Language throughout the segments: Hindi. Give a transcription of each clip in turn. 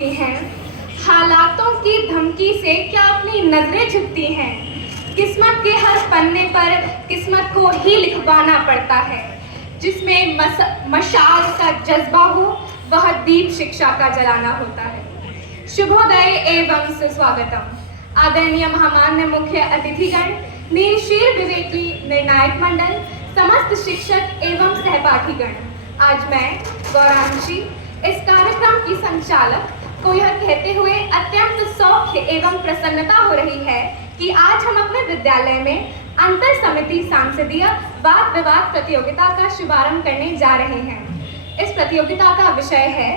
हैं, हालातों की धमकी से क्या अपनी नजरें झुकती हैं। किस्मत के हर पन्ने पर किस्मत को ही लिखवाना पड़ता है। जिसमें मशाल का जज्बा हो वह दीप शिक्षा का जलाना होता है। शुभोदय एवं सुस्वागतम। आदरणीय महामान्य मुख्य अतिथिगण, नीलशीर विवेकी निर्णायक मंडल, समस्त शिक्षक एवं सहपाठीगण, आज मैं गौरांशी इस कार्यक्रम की संचालक को यह कहते हुए अत्यंत सौख्य एवं प्रसन्नता हो रही है कि आज हम अपने विद्यालय में अंतर समिति सांसदीय वाद विवाद प्रतियोगिता का शुभारंभ करने जा रहे हैं। इस प्रतियोगिता का विषय है,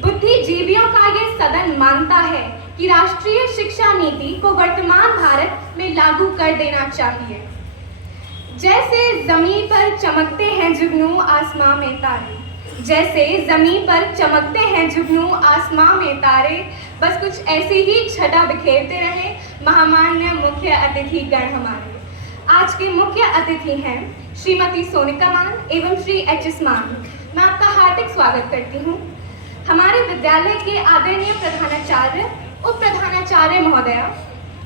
बुद्धिजीवियों का ये सदन मानता है कि राष्ट्रीय शिक्षा नीति को वर्तमान भारत में लागू कर देना चाहिए। जैसे जमीन पर चमकते हैं जुगनू आसमां में तारे, जैसे जमीन पर चमकते हैं जुगनू आसमां में तारे, बस कुछ ऐसी ही छटा बिखेरते रहे महामान्य मुख्य अतिथिगण हमारे। आज के मुख्य अतिथि हैं श्रीमती सोनिका मान एवं श्री एच.एस. मान। मैं आपका हार्दिक स्वागत करती हूँ। हमारे विद्यालय के आदरणीय प्रधानाचार्य, उप प्रधानाचार्य महोदय,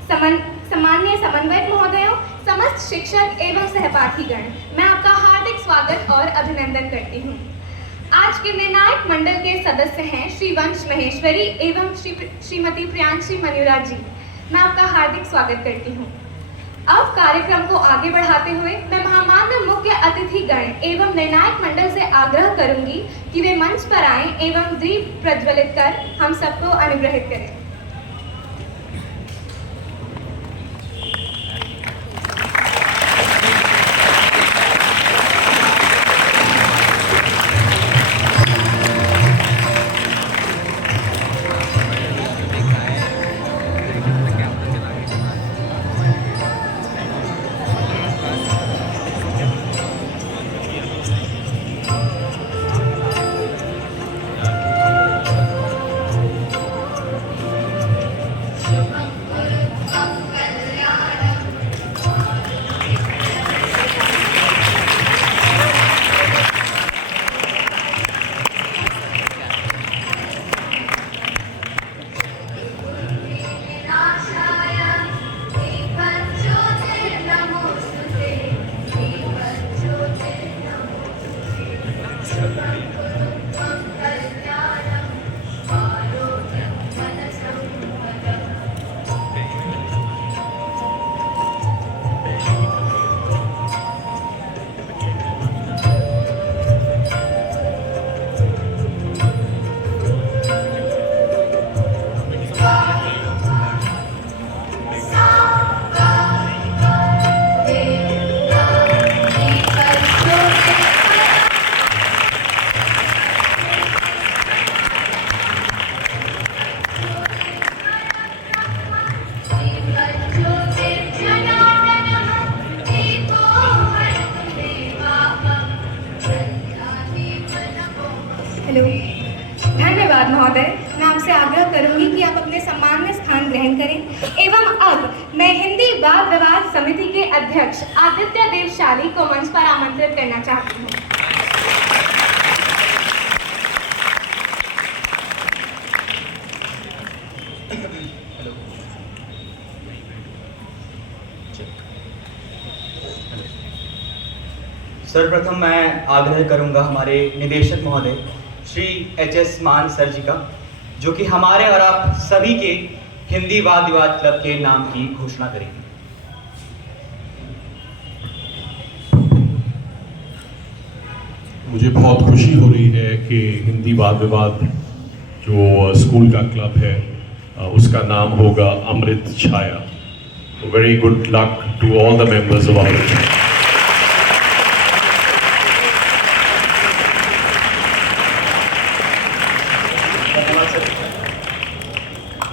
सामान्य समन्वयक महोदय, समस्त शिक्षक एवं सहपाठीगण, मैं आपका हार्दिक स्वागत और अभिनंदन करती हूँ। आज के निर्णायक मंडल के सदस्य हैं श्री वंश महेश्वरी एवं श्रीमती प्रियांशी मनुरा जी, मैं आपका हार्दिक स्वागत करती हूँ। अब कार्यक्रम को आगे बढ़ाते हुए मैं महामान्य मुख्य अतिथिगण एवं निर्णायक मंडल से आग्रह करूंगी कि वे मंच पर आएं एवं दीप प्रज्वलित कर हम सबको अनुग्रहित करें। धन्यवाद महोदय। मैं आपसे आग्रह करूंगी कि आप अपने सम्मान्य स्थान ग्रहण करें एवं अब मैं हिंदी वाद विवाद समिति के अध्यक्ष आदित्य देवशाली को मंच पर आमंत्रित करना चाहती हूँ। सर्वप्रथम मैं आग्रह करूंगा हमारे निदेशक महोदय श्री एच.एस. मान सर जी का, जो कि हमारे और आप सभी के हिंदी वाद विवाद क्लब के नाम की घोषणा करेंगे। मुझे बहुत खुशी हो रही है कि हिंदी वाद विवाद जो स्कूल का क्लब है उसका नाम होगा Amrit Chhaya. Very good luck to all the members of our club.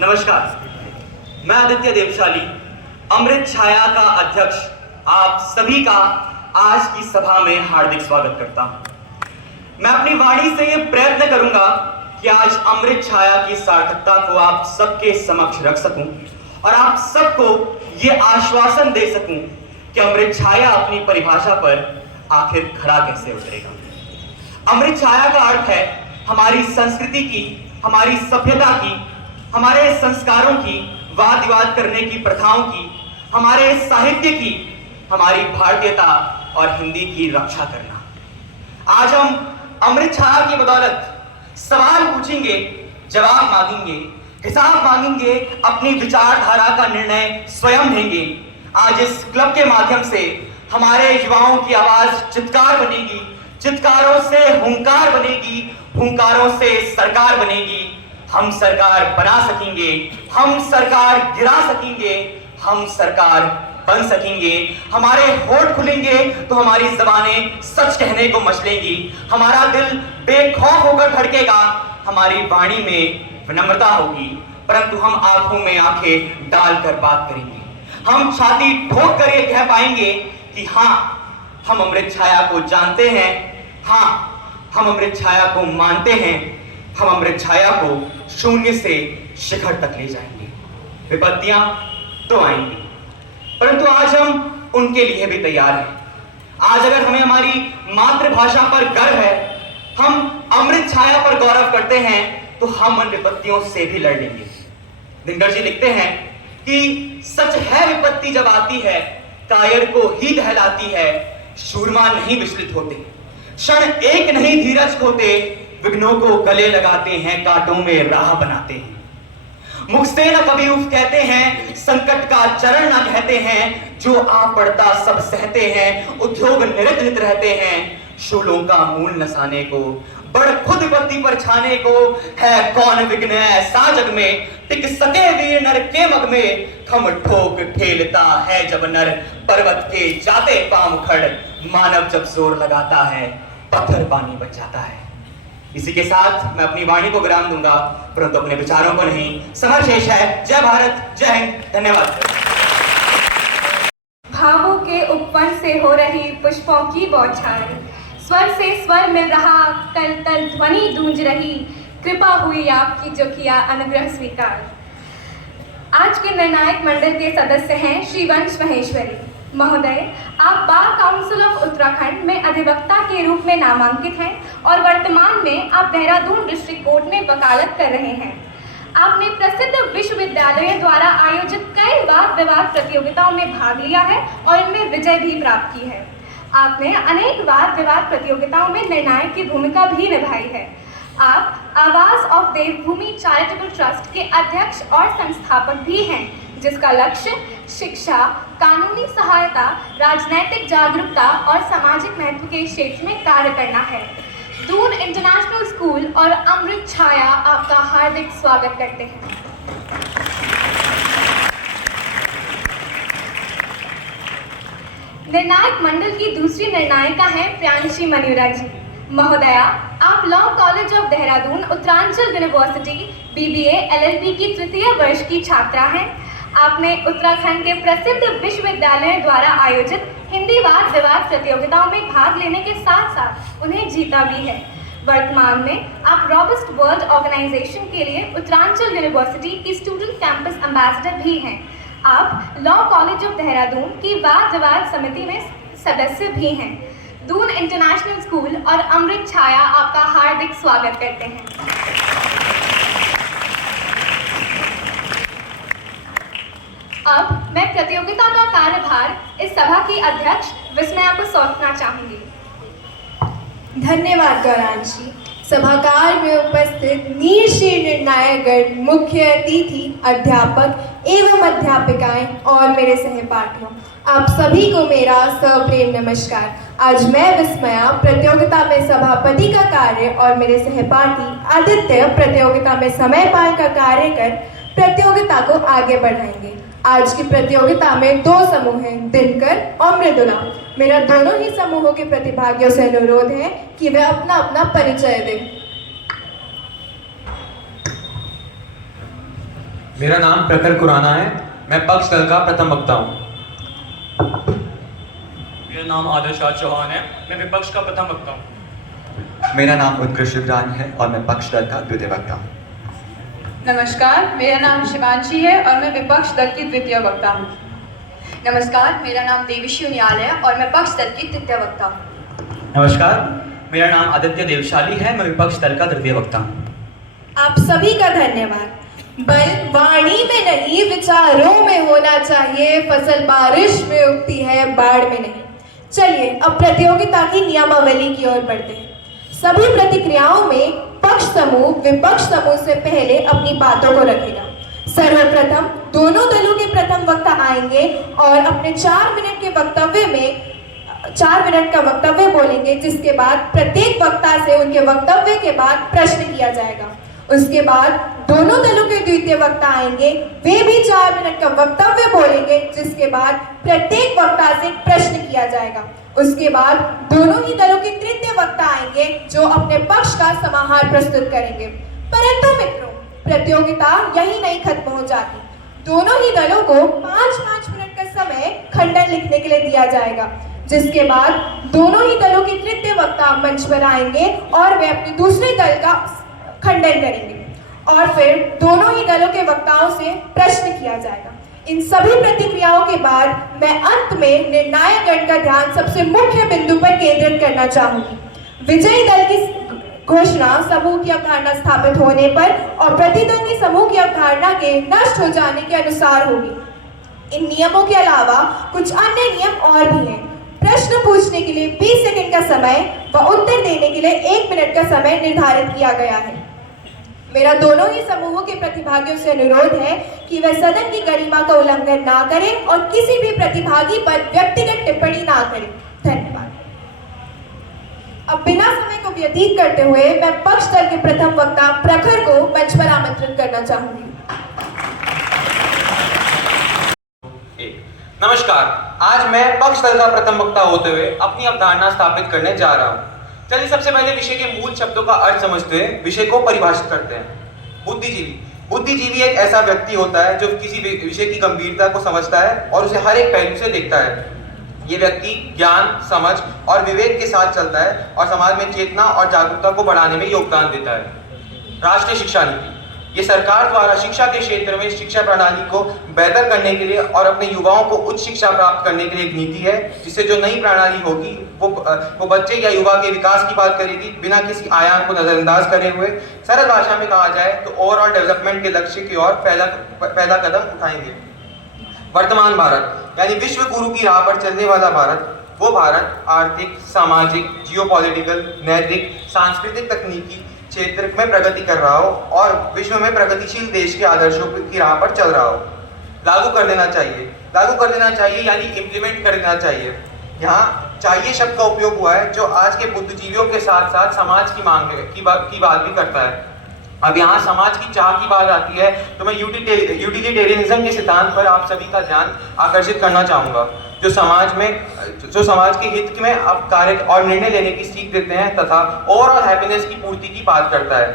नमस्कार, मैं आदित्य देवशाली, अमृत छाया का अध्यक्ष, आप सभी का आज की सभा में हार्दिक स्वागत करता हूं। मैं अपनी वाणी से यह प्रयत्न करूंगा कि आज अमृत छाया की सार्थकता को आप सबके समक्ष रख सकूं और आप सबको ये आश्वासन दे सकूं कि अमृत छाया अपनी परिभाषा पर आखिर खरा कैसे उतरेगा। अमृत छाया का अर्थ है हमारी संस्कृति की हमारी सभ्यता की, हमारे संस्कारों की, वाद विवाद करने की प्रथाओं की, हमारे साहित्य की, हमारी भारतीयता और हिंदी की रक्षा करना। आज हम अमृत छाया की बदौलत सवाल पूछेंगे, जवाब मांगेंगे, हिसाब मांगेंगे, अपनी विचारधारा का निर्णय स्वयं लेंगे। आज इस क्लब के माध्यम से हमारे युवाओं की आवाज चित्कार बनेगी, चित्कारों से हुंकार बनेगी, हुंकारों से सरकार बनेगी। हम सरकार बना सकेंगे, हम सरकार गिरा सकेंगे, हम सरकार बन सकेंगे। हमारे होठ खुलेंगे तो हमारी जबानें सच कहने को मचलेंगी, हमारा दिल बेखौफ होकर धड़केगा, हमारी वाणी में विनम्रता होगी, परंतु हम आंखों में आंखें डालकर बात करेंगे। हम छाती ठोक कर ये कह पाएंगे कि हाँ, हम अमृत छाया को जानते हैं, हाँ, हम अमृत छाया को मानते हैं, हम अमृत छाया को शून्य से शिखर तक ले जाएंगे। विपत्तियां तो आएंगी, परंतु आज हम उनके लिए भी तैयार हैं। आज अगर हमें हमारी मातृभाषा पर गर्व है, हम अमृत छाया पर गौरव करते हैं, तो हम उन विपत्तियों से भी लड़ लेंगे। दिनकर जी लिखते हैं कि सच है विपत्ति जब आती है, कायर को ही दहलाती है, शूरमा नहीं विचलित होते, क्षण एक नहीं धीरज खोते, विघ्नों को गले लगाते हैं, कांटों में राह बनाते हैं। मुख से न कभी उफ कहते हैं, संकट का चरण न कहते हैं, जो आ पड़ता सब सहते हैं, उद्योग निरत नित रहते हैं, शूलों का मूल नसाने को, बड़ खुद विपत्ति पर छाने को, है कौन विघ्न ऐसा जग में, टिक सके वीर नर के मग में, खम ठोक ठेलता है जब नर, पर्वत के जाते पांव खड़, मानव जब जोर लगाता है, पत्थर पानी बच जाता है। इसी के साथ मैं अपनी वाणी को विराम दूंगा, परंतु अपने विचारों को नहीं। समर शेष है। जय भारत, जय हिंद, धन्यवाद। भावों के उपवन से हो रही पुष्पों की बौछार, स्वर से स्वर मिल रहा, कल तल ध्वनि गूंज रही, कृपा हुई आपकी जो किया अनुग्रह स्वीकार। आज के निर्णायक मंडल के सदस्य हैं श्री वंश महेश्वरी महोदय। आप बार काउंसिल ऑफ उत्तराखंड में अधिवक्ता के रूप में नामांकित हैं और वर्तमान में आप देहरादून डिस्ट्रिक्ट कोर्ट में वकालत कर रहे हैं। आपने प्रसिद्ध विश्वविद्यालयों द्वारा आयोजित कई वाद विवाद प्रतियोगिताओं में भाग लिया है और इनमें विजय भी प्राप्त की है। आपने अनेक वाद विवाद प्रतियोगिताओं में निर्णायक की भूमिका भी निभाई है। आप आवाज ऑफ देवभूमि चैरिटेबल ट्रस्ट के अध्यक्ष और संस्थापक भी हैं, जिसका लक्ष्य शिक्षा, कानूनी सहायता, राजनैतिक जागरूकता और सामाजिक महत्व के क्षेत्र में कार्य करना है। दून इंटरनेशनल स्कूल और अमृत छाया आपका हार्दिक स्वागत करते हैं। निर्णायक मंडल की दूसरी निर्णायिका है प्रियांशी मनीरा जी महोदया। आप law college of Dehradun Uttaranchal university BBA LLB की तृतीय वर्ष की छात्रा हैं। आपने उत्तराखंड के प्रसिद्ध विश्वविद्यालयों द्वारा आयोजित हिंदी वाद विवाद प्रतियोगिताओं में भाग लेने के साथ साथ उन्हें जीता भी है। वर्तमान में आप रॉबस्ट वर्ल्ड ऑर्गेनाइजेशन के लिए उत्तरांचल यूनिवर्सिटी की स्टूडेंट कैंपस एम्बेसडर भी हैं। आप लॉ कॉलेज ऑफ देहरादून की वाद विवाद समिति में सदस्य भी हैं। दून इंटरनेशनल स्कूल और अमृत छाया आपका हार्दिक स्वागत करते हैं। अब मैं प्रतियोगिता का कार्यभार इस सभा की अध्यक्ष विस्मया को सौंपना चाहूंगी। धन्यवाद गौरांशी। सभागार में उपस्थित नीरशीर निर्णायकगण, मुख्य अतिथि, अध्यापक एवं अध्यापिकाएं और मेरे सहपाठियों, आप सभी को मेरा सप्रेम नमस्कार। आज मैं विस्मया प्रतियोगिता में सभापति का कार्य और मेरे सहपाठी आदित्य प्रतियोगिता में समयपाल का कार्य कर प्रतियोगिता को आगे बढ़ाएंगे। आज की प्रतियोगिता में दो समूह हैं, दिनकर और मृदुला। मेरा दोनों ही समूहों के प्रतिभागियों से अनुरोध है कि वे अपना अपना परिचय दें। मेरा नाम प्रखर खुराना है, मैं पक्ष दल का प्रथम वक्ता हूँ। मेरा नाम आदर्श चौहान है, मैं विपक्ष का प्रथम वक्ता हूँ। मेरा नाम उत्कृष्ट युवराज है और मैं पक्ष दल का द्वितीय वक्ता हूँ। नमस्कार, मेरा नाम शिवांशी है और मैं विपक्ष दल की द्वितीय वक्ता हूँ। नमस्कार, मेरा नाम देविशी उनियाल है और मैं पक्ष दल की तृतीय वक्ता हूँ। नमस्कार, मेरा नाम आदित्य देवशाली है, मैं विपक्ष दल का तृतीय वक्ता हूँ। आप सभी का धन्यवाद। बल वाणी में नहीं विचारों में होना चाहिए, फसल बारिश में उगती है बाढ़ में नहीं। चलिए अब प्रतियोगिता की नियमावली की ओर बढ़ते हैं। सभी प्रतिक्रियाओं में पक्ष समूह विपक्ष समूह से पहले अपनी बातों को रखेगा। सर्वप्रथम दोनों दलों के प्रथम वक्ता आएंगे और अपने 4 मिनट के वक्तव्य में 4 मिनट का वक्तव्य बोलेंगे, जिसके बाद प्रत्येक वक्ता से उनके वक्तव्य के बाद प्रश्न किया जाएगा। उसके बाद दोनों दलों के द्वितीय वक्ता आएंगे, वे भी 4 मिनट का वक्तव्य बोलेंगे, जिसके बाद प्रत्येक वक्ता से प्रश्न किया जाएगा। उसके बाद दोनों ही दलों के तृतीय वक्ता आएंगे, जो अपने पक्ष का समाहार प्रस्तुत करेंगे। परंतु मित्रों, प्रतियोगिता यही नहीं खत्म हो जाती। दोनों ही दलों को 5-5 मिनट का समय खंडन लिखने के लिए दिया जाएगा, जिसके बाद दोनों ही दलों के तृतीय वक्ता मंच पर आएंगे और वे अपने दूसरे दल का खंडन करेंगे और फिर दोनों ही दलों के वक्ताओं से प्रश्न किया जाएगा। इन सभी प्रतिक्रियाओं के बाद मैं अंत में निर्णायक गण का ध्यान सबसे मुख्य बिंदु पर केंद्रित करना चाहूंगी। विजयी दल की घोषणा समूह की अवधारणा स्थापित होने पर और प्रतिद्वंदी समूह की अवधारणा के नष्ट हो जाने के अनुसार होगी। इन नियमों के अलावा कुछ अन्य नियम और भी हैं। प्रश्न पूछने के लिए 20 सेकंड का समय व उत्तर देने के लिए 1 मिनट का समय निर्धारित किया गया है। मेरा दोनों ही समूहों के प्रतिभागियों से अनुरोध है कि वे सदन की गरिमा का उल्लंघन ना करें और किसी भी प्रतिभागी पर व्यक्तिगत टिप्पणी ना करें। धन्यवाद। अब बिना समय को व्यतीत करते हुए मैं पक्ष दल के प्रथम वक्ता प्रखर को मंच पर आमंत्रित करना चाहूंगी। नमस्कार, आज मैं पक्ष दल का प्रथम वक्ता होते हुए अपनी अवधारणा स्थापित करने जा रहा हूँ। चलिए सबसे पहले विषय के मूल शब्दों का अर्थ समझते हुए विषय को परिभाषित करते हैं। बुद्धिजीवी। बुद्धिजीवी एक ऐसा व्यक्ति होता है जो किसी विषय की गंभीरता को समझता है और उसे हर एक पहलू से देखता है। ये व्यक्ति ज्ञान, समझ और विवेक के साथ चलता है और समाज में चेतना और जागरूकता को बढ़ाने में योगदान देता है। राष्ट्रीय शिक्षा नीति। ये सरकार द्वारा शिक्षा के क्षेत्र में शिक्षा प्रणाली को बेहतर करने के लिए और अपने युवाओं को उच्च शिक्षा प्राप्त करने के लिए एक नीति है, जिससे जो नई प्रणाली होगी वो बच्चे या युवा के विकास की बात करेगी, बिना किसी आयाम को नजरअंदाज करे हुए। सरल भाषा में कहा जाए तो ओवरऑल डेवलपमेंट के लक्ष्य की ओर पहला कदम उठाएंगे। वर्तमान भारत यानी विश्व गुरु की राह पर चलने वाला भारत, वो भारत आर्थिक, सामाजिक, जियोपॉलिटिकल, नैतिक, सांस्कृतिक, तकनीकी क्षेत्र में प्रगति कर रहा हो और विश्व में प्रगतिशील देश के आदर्शों की राह पर चल रहा हो। लागू कर देना चाहिए यानी इम्प्लीमेंट कर देना चाहिए। यहाँ चाहिए शब्द का उपयोग हुआ है, जो आज के बुद्धिजीवियों के साथ साथ समाज की मांग की बात भी करता है। अब यहाँ समाज की चाह की बात आती है तो मैं यूटिलिटेरियनिज्म के सिद्धांत पर आप सभी का ध्यान आकर्षित करना चाहूँगा, जो समाज के हित में अब कार्य और निर्णय लेने की सीख देते हैं तथा ओवरऑल हैप्पीनेस की पूर्ति की बात करता है।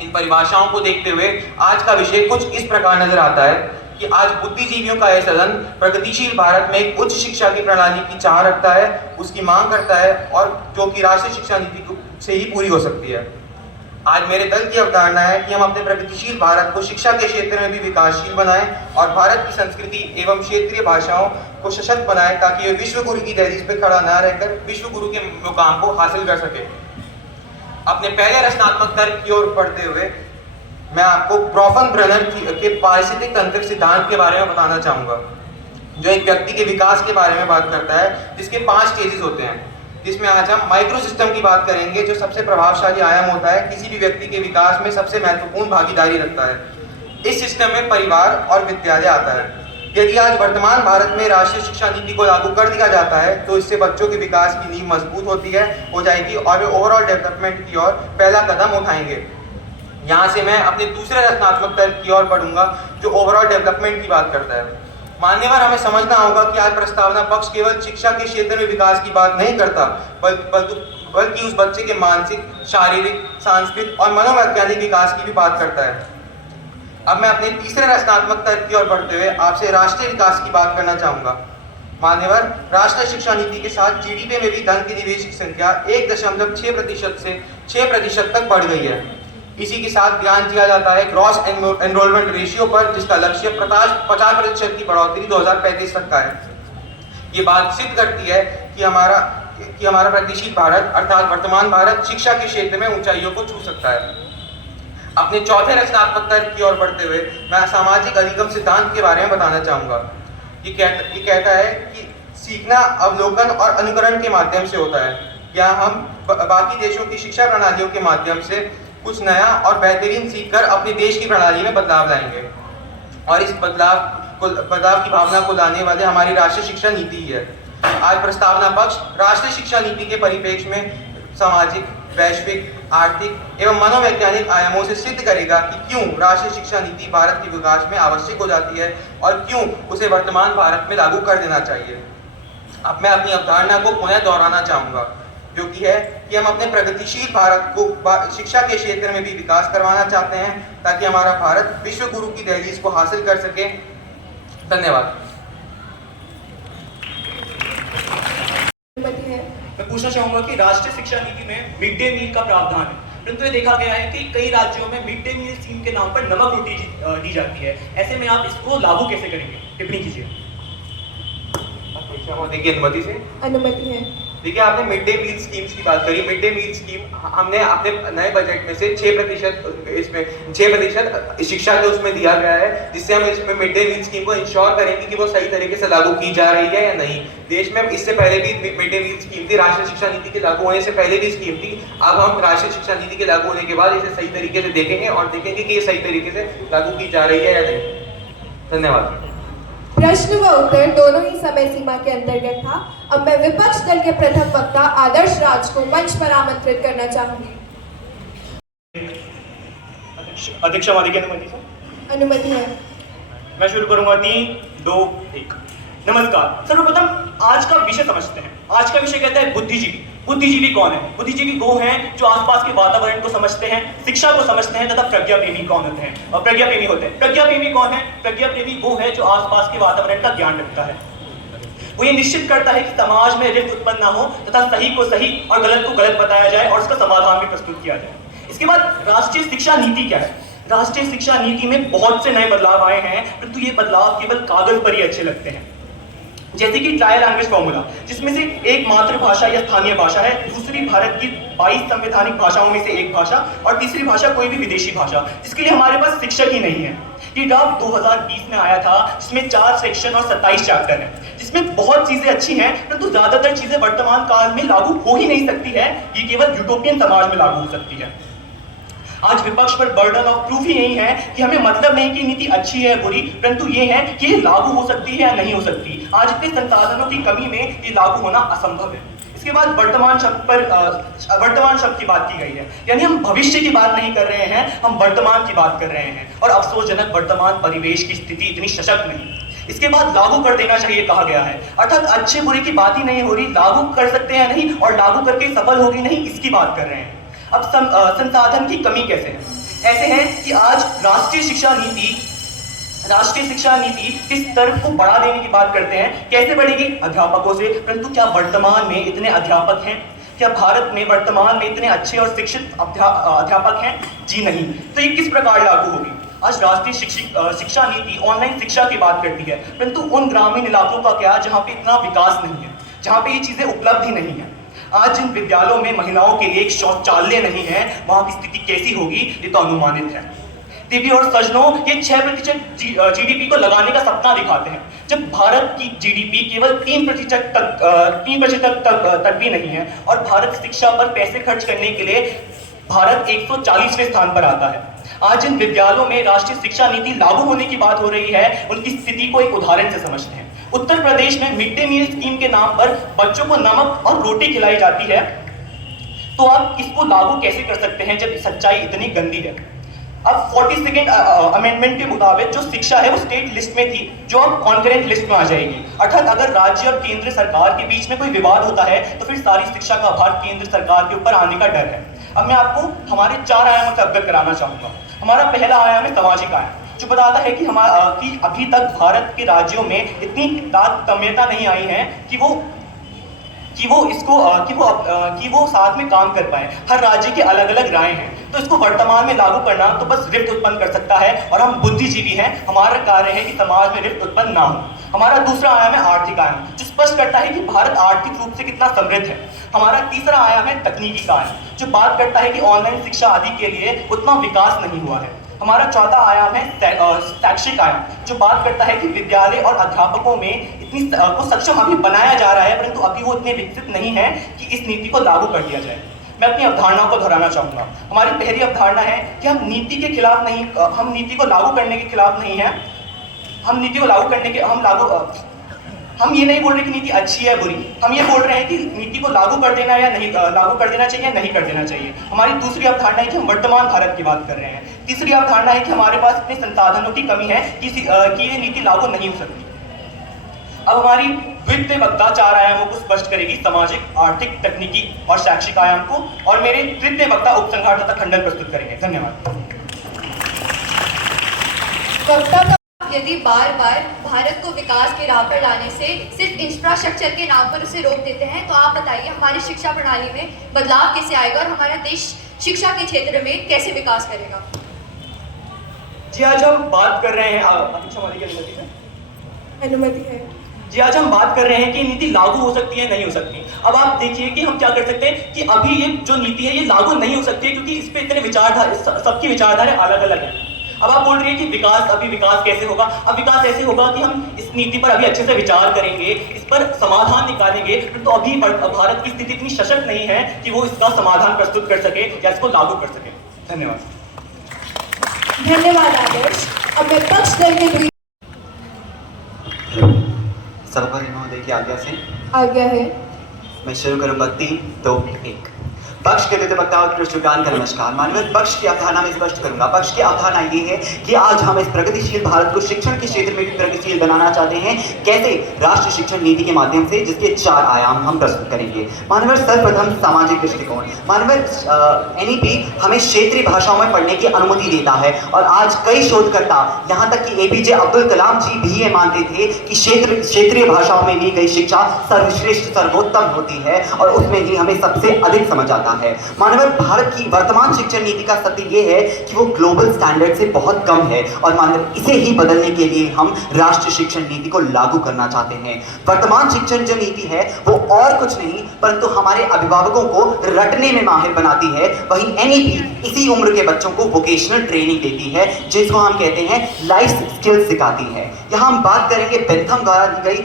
इन परिभाषाओं को देखते हुए आज का विषय कुछ इस प्रकार नजर आता है कि आज बुद्धिजीवियों का यह सदन प्रगतिशील भारत में एक उच्च शिक्षा की प्रणाली की चाह रखता है, उसकी मांग करता है और जो कि राष्ट्रीय शिक्षा नीति से ही पूरी हो सकती है। आज मेरे दल की अवधारणा है कि हम अपने प्रगतिशील भारत को शिक्षा के क्षेत्र में भी विकासशील बनाएं और भारत की संस्कृति एवं क्षेत्रीय भाषाओं को सशक्त बनाएं, ताकि वे विश्व गुरु की दहलीज पर खड़ा न रहकर विश्व गुरु के मुकाम को हासिल कर सके। अपने पहले रचनात्मक तर्क की ओर बढ़ते हुए मैं आपको ब्रॉफन-ब्रेनर के पारिस्थितिक तंत्र सिद्धांत के बारे में बताना चाहूँगा, जो एक व्यक्ति के विकास के बारे में बात करता है, जिसके 5 स्टेजेस होते हैं, जिसमें आज हम माइक्रो सिस्टम की बात करेंगे, जो सबसे प्रभावशाली आयाम होता है, किसी भी व्यक्ति के विकास में सबसे महत्वपूर्ण भागीदारी रखता है। इस सिस्टम में परिवार और विद्यालय आता है। यदि आज वर्तमान भारत में राष्ट्रीय शिक्षा नीति को लागू कर दिया जाता है तो इससे बच्चों के विकास की नींव मजबूत हो जाएगी और वे ओवरऑल डेवलपमेंट की ओर पहला कदम उठाएंगे। यहाँ से मैं अपने दूसरे रचनात्मक तर्क की ओर बढ़ूंगा, जो ओवरऑल डेवलपमेंट की बात करता है। मान्यवर, हमें समझना होगा कि आज प्रस्तावना पक्ष केवल शिक्षा के क्षेत्र में विकास की बात नहीं करता, बल्कि उस बच्चे के मानसिक, शारीरिक, सांस्कृतिक और मनोवैज्ञानिक विकास की भी बात करता है। अब मैं अपने तीसरे रचनात्मक तर्क की ओर बढ़ते हुए आपसे राष्ट्रीय विकास की बात करना चाहूँगा। मान्यवर, राष्ट्रीय शिक्षा नीति के साथ जीडीपी में भी धन के निवेश की संख्या 1.6% से 6% तक बढ़ गई है। इसी के साथ ध्यान दिया जाता है ग्रॉस एनरोलमेंट रेशियो पर, जिसका लक्ष्य 50% की बढ़ोतरी 2035 तक का है। ये बात सिद्ध करती है कि हमारा प्रगतिशील भारत अर्थात वर्तमान भारत शिक्षा के क्षेत्र में ऊंचाइयों को छू सकता है। अपने चौथे रचनात्मक तर्क की ओर बढ़ते हुए मैं सामाजिक अधिगम सिद्धांत के बारे में बताना चाहूँगा। ये कहता है कि सीखना अवलोकन और अनुकरण के माध्यम से होता है। या हम बाकी देशों की शिक्षा प्रणालियों के माध्यम से कुछ नया और बेहतरीन सीखकर अपने देश की प्रणाली में बदलाव लाएंगे, और इस बदलाव की भावना को लाने वाले हमारी राष्ट्रीय शिक्षा नीति ही है। आज प्रस्तावना पक्ष राष्ट्रीय शिक्षा नीति के परिप्रेक्ष्य में सामाजिक, वैश्विक, आर्थिक एवं मनोवैज्ञानिक आयामों से सिद्ध करेगा कि क्यों राष्ट्रीय शिक्षा नीति भारत के विकास में आवश्यक हो जाती है और क्यों उसे वर्तमान भारत में लागू कर देना चाहिए। अब मैं अपनी अवधारणा को पुनः दोहराना चाहूँगा, जो कि है कि हम अपने प्रगतिशील भारत को शिक्षा के क्षेत्र में भी विकास करवाना चाहते हैं, ताकि हमारा भारत विश्व गुरु की दहलीज को हासिल कर सके। धन्यवाद। मैं पूछना चाहूंगा कि राष्ट्रीय शिक्षा नीति में मिड डे मील का प्रावधान है, परंतु ये देखा गया है कि कई राज्यों में मिड डे मील स्कीम के नाम पर नमक रोटी दी जाती है। ऐसे में आप इसको लागू कैसे करेंगे? टिप्पणी कीजिए। देखिए, अनुमति है। देखिए, आपने मिड डे मील स्कीम्स की बात करी। मिड डे मील स्कीम हमने अपने नए बजट में से 6% इसमें 6% शिक्षा के उसमें दिया गया है, जिससे हम इसमें मिड डे मील स्कीम को इंश्योर करेंगे कि वो सही तरीके से लागू की जा रही है या नहीं। देश में इससे पहले भी मिड डे मील स्कीम थी, राष्ट्रीय शिक्षा नीति के लागू होने से पहले भी स्कीम थी। अब हम राष्ट्रीय शिक्षा नीति के लागू होने के बाद इसे सही तरीके से देखेंगे और देखेंगे कि ये सही तरीके से लागू की जा रही है या नहीं। धन्यवाद। प्रश्न व उत्तर दोनों ही समय सीमा के अंतर्गत था। अब मैं विपक्ष दल के प्रथम वक्ता आदर्श राज को मंच पर आमंत्रित करना चाहूंगी। अध्यक्ष महोदय की अनुमति से अनुमति है। मैं शुरू करूंगा। 3, 2, 1। नमस्कार। सर्वप्रथम आज का विषय समझते हैं। आज का विषय कहता है बुद्धिजीवी। बुद्धिजीवी कौन है? बुद्धिजीवी वो हैं जो आसपास के वातावरण को समझते हैं, शिक्षा को समझते हैं, तथा प्रज्ञा प्रेमी कौन होते हैं? और प्रज्ञा प्रेमी होते हैं। प्रज्ञा प्रेमी कौन है? प्रज्ञा प्रेमी वो है जो आसपास के वातावरण का ज्ञान रखता है। वो ये निश्चित करता है कि समाज में रिक्त उत्पन्न ना हो तथा सही को सही और गलत को गलत बताया जाए और उसका समाधान भी प्रस्तुत किया जाए। इसके बाद राष्ट्रीय शिक्षा नीति क्या है? राष्ट्रीय शिक्षा नीति में बहुत से नए बदलाव आए हैं, परंतु ये बदलाव केवल कागज पर ही अच्छे लगते हैं। जैसे कि ट्राई लैंग्वेज फॉर्मूला, जिसमें से एक मातृभाषा या स्थानीय भाषा है, दूसरी भारत की 22 संवैधानिक भाषाओं में से एक भाषा और तीसरी भाषा कोई भी विदेशी भाषा, जिसके लिए हमारे पास शिक्षक ही नहीं है। ये ड्राफ्ट 2020 में आया था, जिसमें 4 सेक्शन और 27 चैप्टर हैं, जिसमें बहुत चीजें अच्छी हैं, परंतु ज्यादातर चीजें वर्तमान काल में लागू हो ही नहीं सकती है। ये केवल यूटोपियन समाज में लागू हो सकती है। आज विपक्ष पर बर्डन ऑफ प्रूफ ही यही है कि हमें मतलब नहीं कि नीति अच्छी है बुरी, परंतु ये है कि ये लागू हो सकती है या नहीं हो सकती। आज इतने संसाधनों की कमी में ये लागू होना असंभव है। इसके बाद वर्तमान शब्द की बात की गई है, यानी हम भविष्य की बात नहीं कर रहे हैं, हम वर्तमान की बात कर रहे हैं। और अफसोसजनक वर्तमान परिवेश की स्थिति इतनी सशक्त नहीं। इसके बाद लागू कर देना चाहिए कहा गया है, अर्थात अच्छे बुरे की बात ही नहीं हो रही, लागू कर सकते हैं नहीं और लागू करके सफल होगी नहीं, इसकी बात कर रहे हैं। अब संसाधन की कमी कैसे है? ऐसे है कि आज राष्ट्रीय शिक्षा नीति किस स्तर को बढ़ा देने की बात करते हैं। कैसे बढ़ेगी? अध्यापकों से। परंतु क्या वर्तमान में इतने अध्यापक हैं? क्या भारत में वर्तमान में इतने अच्छे और शिक्षित अध्यापक हैं? जी नहीं। तो ये किस प्रकार लागू होगी? आज राष्ट्रीय शिक्षा नीति ऑनलाइन शिक्षा की बात करती है, परंतु उन ग्रामीण इलाकों का क्या जहाँ पे इतना विकास नहीं है, जहाँ पे ये चीजें उपलब्ध ही नहीं है। आज जिन विद्यालयों में महिलाओं के लिए एक शौचालय नहीं है, वहां की स्थिति कैसी होगी ये तो अनुमानित है। देवी और सज्जनों, ये 6% जीडीपी को लगाने का सपना दिखाते हैं, जब भारत की जीडीपी केवल 3% तक भी नहीं है। और भारत शिक्षा पर पैसे खर्च करने के लिए भारत 140वें स्थान पर आता है। आज जिन विद्यालयों में राष्ट्रीय शिक्षा नीति लागू होने की बात हो रही है, उनकी स्थिति को एक उदाहरण से समझते हैं। उत्तर प्रदेश में मिड डे मील स्कीम के नाम पर बच्चों को नमक और रोटी खिलाई जाती है, तो आप इसको लागू कैसे कर सकते हैं जब सच्चाई इतनी गंदी है? अब 42nd अमेंडमेंट के मुताबिक जो शिक्षा है वो स्टेट लिस्ट में थी, जो अब कॉन्करेंट लिस्ट में आ जाएगी। अर्थात अगर राज्य और केंद्र सरकार के बीच में कोई विवाद होता है तो फिर सारी शिक्षा का भार केंद्र सरकार के ऊपर आने का डर है। अब मैं आपको हमारे 4 आयामों से अवगत कराना चाहूंगा। हमारा पहला आयाम है सामाजिक आयाम, जो बताता है कि कि अभी तक भारत के राज्यों में इतनी तारतम्यता नहीं आई है कि वो साथ में काम कर पाए। हर राज्य के अलग अलग राय हैं, तो इसको वर्तमान में लागू करना तो बस रिफ्ट उत्पन्न कर सकता है, और हम बुद्धिजीवी हैं, हमारा कार्य है कि समाज में रिफ्ट उत्पन्न ना हो। हमारा दूसरा आयाम है आर्थिक आयाम, जो स्पष्ट करता है कि भारत आर्थिक रूप से कितना समृद्ध है। हमारा तीसरा आयाम है तकनीकी का आयाम, जो बात करता है कि ऑनलाइन शिक्षा आदि के लिए उतना विकास नहीं हुआ है। हमारा चौथा आयाम है शैक्षिक आयाम, जो बात करता है कि विद्यालय और अध्यापकों में इतनी को सक्षम अभी बनाया जा रहा है, परंतु अभी वो इतने विकसित नहीं है कि इस नीति को लागू कर दिया जाए। मैं अपनी अवधारणाओं को दोहराना चाहूँगा। हमारी पहली अवधारणा है कि हम नीति के खिलाफ नहीं, हम नीति को लागू करने के खिलाफ नहीं है। हम नीति को लागू करने के हम ये नहीं बोल रहे कि नीति अच्छी है बुरी, हम ये बोल रहे हैं कि नीति को लागू कर देना या नहीं, लागू कर देना चाहिए या नहीं कर देना चाहिए। हमारी दूसरी अवधारणा है कि हम वर्तमान भारत की बात कर रहे हैं। तीसरी अवधारणा है कि हमारे पास इतने संसाधनों की कमी है कि ये नीति लागू नहीं हो सकती। अब हमारी द्वितीय वक्ता 4 आयामों को स्पष्ट करेगी, सामाजिक, आर्थिक, तकनीकी और शैक्षिक आयाम को, और मेरे तृतीय वक्ता उपसंहार तथा खंडन प्रस्तुत करेंगे। धन्यवाद। यदि बार बार भारत को विकास की राह पर लाने से सिर्फ इंफ्रास्ट्रक्चर के नाम पर उसे रोक देते हैं, तो आप बताइए हमारी शिक्षा प्रणाली में बदलाव कैसे आएगा और हमारा देश शिक्षा के क्षेत्र में कैसे विकास करेगा? जी, आज हम बात कर रहे हैं, अनुमति है। जी, आज हम बात कर रहे हैं कि नीति लागू हो सकती है नहीं हो सकती। अब आप देखिए कि हम क्या कर सकते हैं कि अभी ये जो नीति है ये लागू नहीं हो सकती है, क्योंकि इस पे इतने विचारधारा, सबकी विचारधारा अलग अलग है। अब आप बोल रही है कि विकास, अभी विकास कैसे होगा? अब विकास ऐसे होगा कि हम इस नीति पर अभी अच्छे से विचार करेंगे, इस पर समाधान निकालेंगे, तो अभी भारत की स्थिति इतनी सशक्त नहीं है कि वो इसका समाधान प्रस्तुत कर सके या इसको लागू कर सके। धन्यवाद। धन्यवाद आदर्श। अब विपक्ष दल के सभापति महोदय की आज्ञा से आज्ञा है। मैं शुरू करूंगा 3, 2, 1। पक्ष के द्वितीय वक्ताओं को श्रीकांत का नमस्कार। माननीय पक्ष की अवधारणा में स्पष्ट करूंगा। पक्ष की अवधारणा ये है कि आज हम इस प्रगतिशील भारत को शिक्षण के क्षेत्र में भी प्रगतिशील बनाना चाहते हैं। कैसे? राष्ट्रीय शिक्षण नीति के माध्यम से, जिसके 4 आयाम हम प्रस्तुत करेंगे। माननीय सर्वप्रथम सामाजिक दृष्टिकोण। माननीय NEP हमें क्षेत्रीय भाषाओं में पढ़ने की अनुमति देता है, और आज कई शोधकर्ता, यहाँ तक कि APJ अब्दुल कलाम जी भी ये मानते थे कि क्षेत्रीय भाषाओं में ली गई शिक्षा सर्वश्रेष्ठ, सर्वोत्तम होती है, और उसमें ही हमें सबसे अधिक समझ आता है। माननीय भारत की वर्तमान शिक्षण नीति का सत्य यह है कि वो ग्लोबल स्टैंडर्ड से बहुत कम है, और माननीय इसे ही बदलने के लिए हम राष्ट्रीय शिक्षण नीति को लागू करना चाहते हैं। वर्तमान शिक्षण जो नीति है वो और कुछ नहीं परंतु हमारे अभिभावकों को रटने में माहिर बनाती है। वहीं NEP इसी उम्र के बच्चों को वोकेशनल ट्रेनिंग देती है, जिसको हम कहते हैं लाइफ स्किल्स सिखाती है। यहाँ हम बात करेंगे बेंथम द्वारा दी गई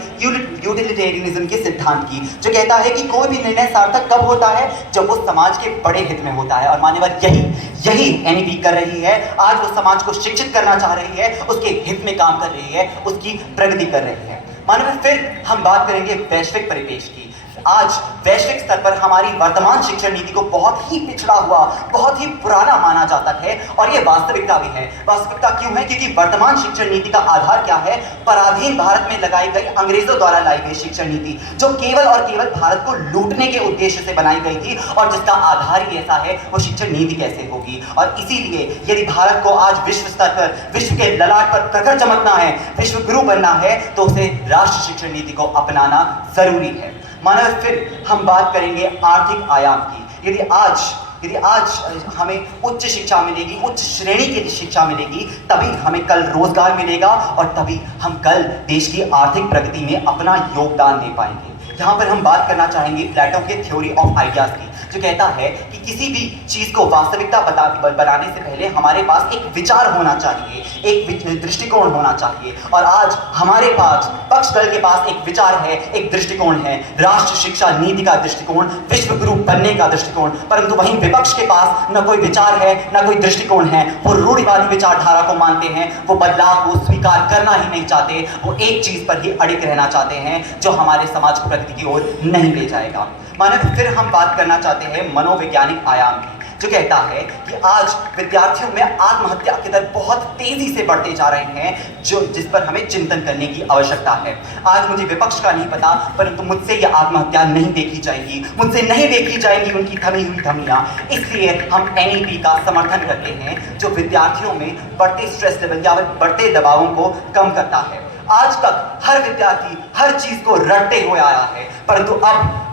यूटिलिटेरियनिज्म के सिद्धांत की, जो कहता है कि कोई भी निर्णय सार्थक कब होता है? जब वो समाज के बड़े हित में होता है, और मान्यवर यही NEP कर रही है। आज वो समाज को शिक्षित करना चाह रही है, उसके हित में काम कर रही है, उसकी प्रगति कर रही है। मान्यवर फिर हम बात करेंगे वैश्विक परिपेक्ष की। आज वैश्विक स्तर पर हमारी वर्तमान शिक्षण नीति को बहुत ही पिछड़ा हुआ, बहुत ही पुराना माना जाता है, और ये वास्तविकता भी है। वास्तविकता क्यों है? क्योंकि वर्तमान शिक्षण नीति का आधार क्या है? पराधीन भारत में लगाई गई, अंग्रेजों द्वारा लाई गई शिक्षण नीति, जो केवल और केवल भारत को लूटने के उद्देश्य से बनाई गई थी, और जिसका आधार ही ऐसा है, वो शिक्षण नीति कैसे होगी? और इसीलिए यदि भारत को आज विश्व स्तर पर, विश्व के ललाट पर प्रखर चमकना है, विश्व गुरु बनना है, तो उसे राष्ट्रीय शिक्षण नीति को अपनाना जरूरी है। मानव फिर हम बात करेंगे आर्थिक आयाम की। यदि आज हमें उच्च शिक्षा मिलेगी, उच्च श्रेणी की शिक्षा मिलेगी, तभी हमें कल रोजगार मिलेगा, और तभी हम कल देश की आर्थिक प्रगति में अपना योगदान दे पाएंगे। यहाँ पर हम बात करना चाहेंगे प्लेटो के थ्योरी ऑफ आइडियाज की, जो कहता है कि किसी भी चीज को वास्तविकता बनाने से पहले हमारे पास एक विचार होना चाहिए, एक दृष्टिकोण होना चाहिए। और आज हमारे पास, पक्ष दल के पास एक विचार है, एक दृष्टिकोण है, राष्ट्रीय शिक्षा नीति का दृष्टिकोण, विश्व गुरु बनने का दृष्टिकोण। परंतु वहीं विपक्ष के पास न कोई विचार है, न कोई दृष्टिकोण है। वो रूढ़िवादी विचारधारा को मानते हैं, वो बदलाव को स्वीकार करना ही नहीं चाहते, वो एक चीज पर ही अड़िग रहना चाहते हैं, जो हमारे समाज को प्रगति की ओर नहीं ले जाएगा। मानव फिर हम बात करना चाहते हैं मनोवैज्ञानिक आयाम की, जो कहता है कि आज विद्यार्थियों में आत्महत्या की दर बहुत तेजी से बढ़ते जा रहे हैं, जिस पर हमें चिंतन करने की आवश्यकता है। आज मुझे विपक्ष का नहीं पता, परंतु मुझसे यह आत्महत्या नहीं देखी जाएगी, मुझसे नहीं देखी जाएंगी उनकी थमी हुई धमनियां। इसलिए हम NEP का समर्थन करते हैं, जो विद्यार्थियों में बढ़ते स्ट्रेस लेवल या बढ़ते दबावों को कम करता है। आज तक हर विद्यार्थी हर चीज को रटते हुए आया है, परंतु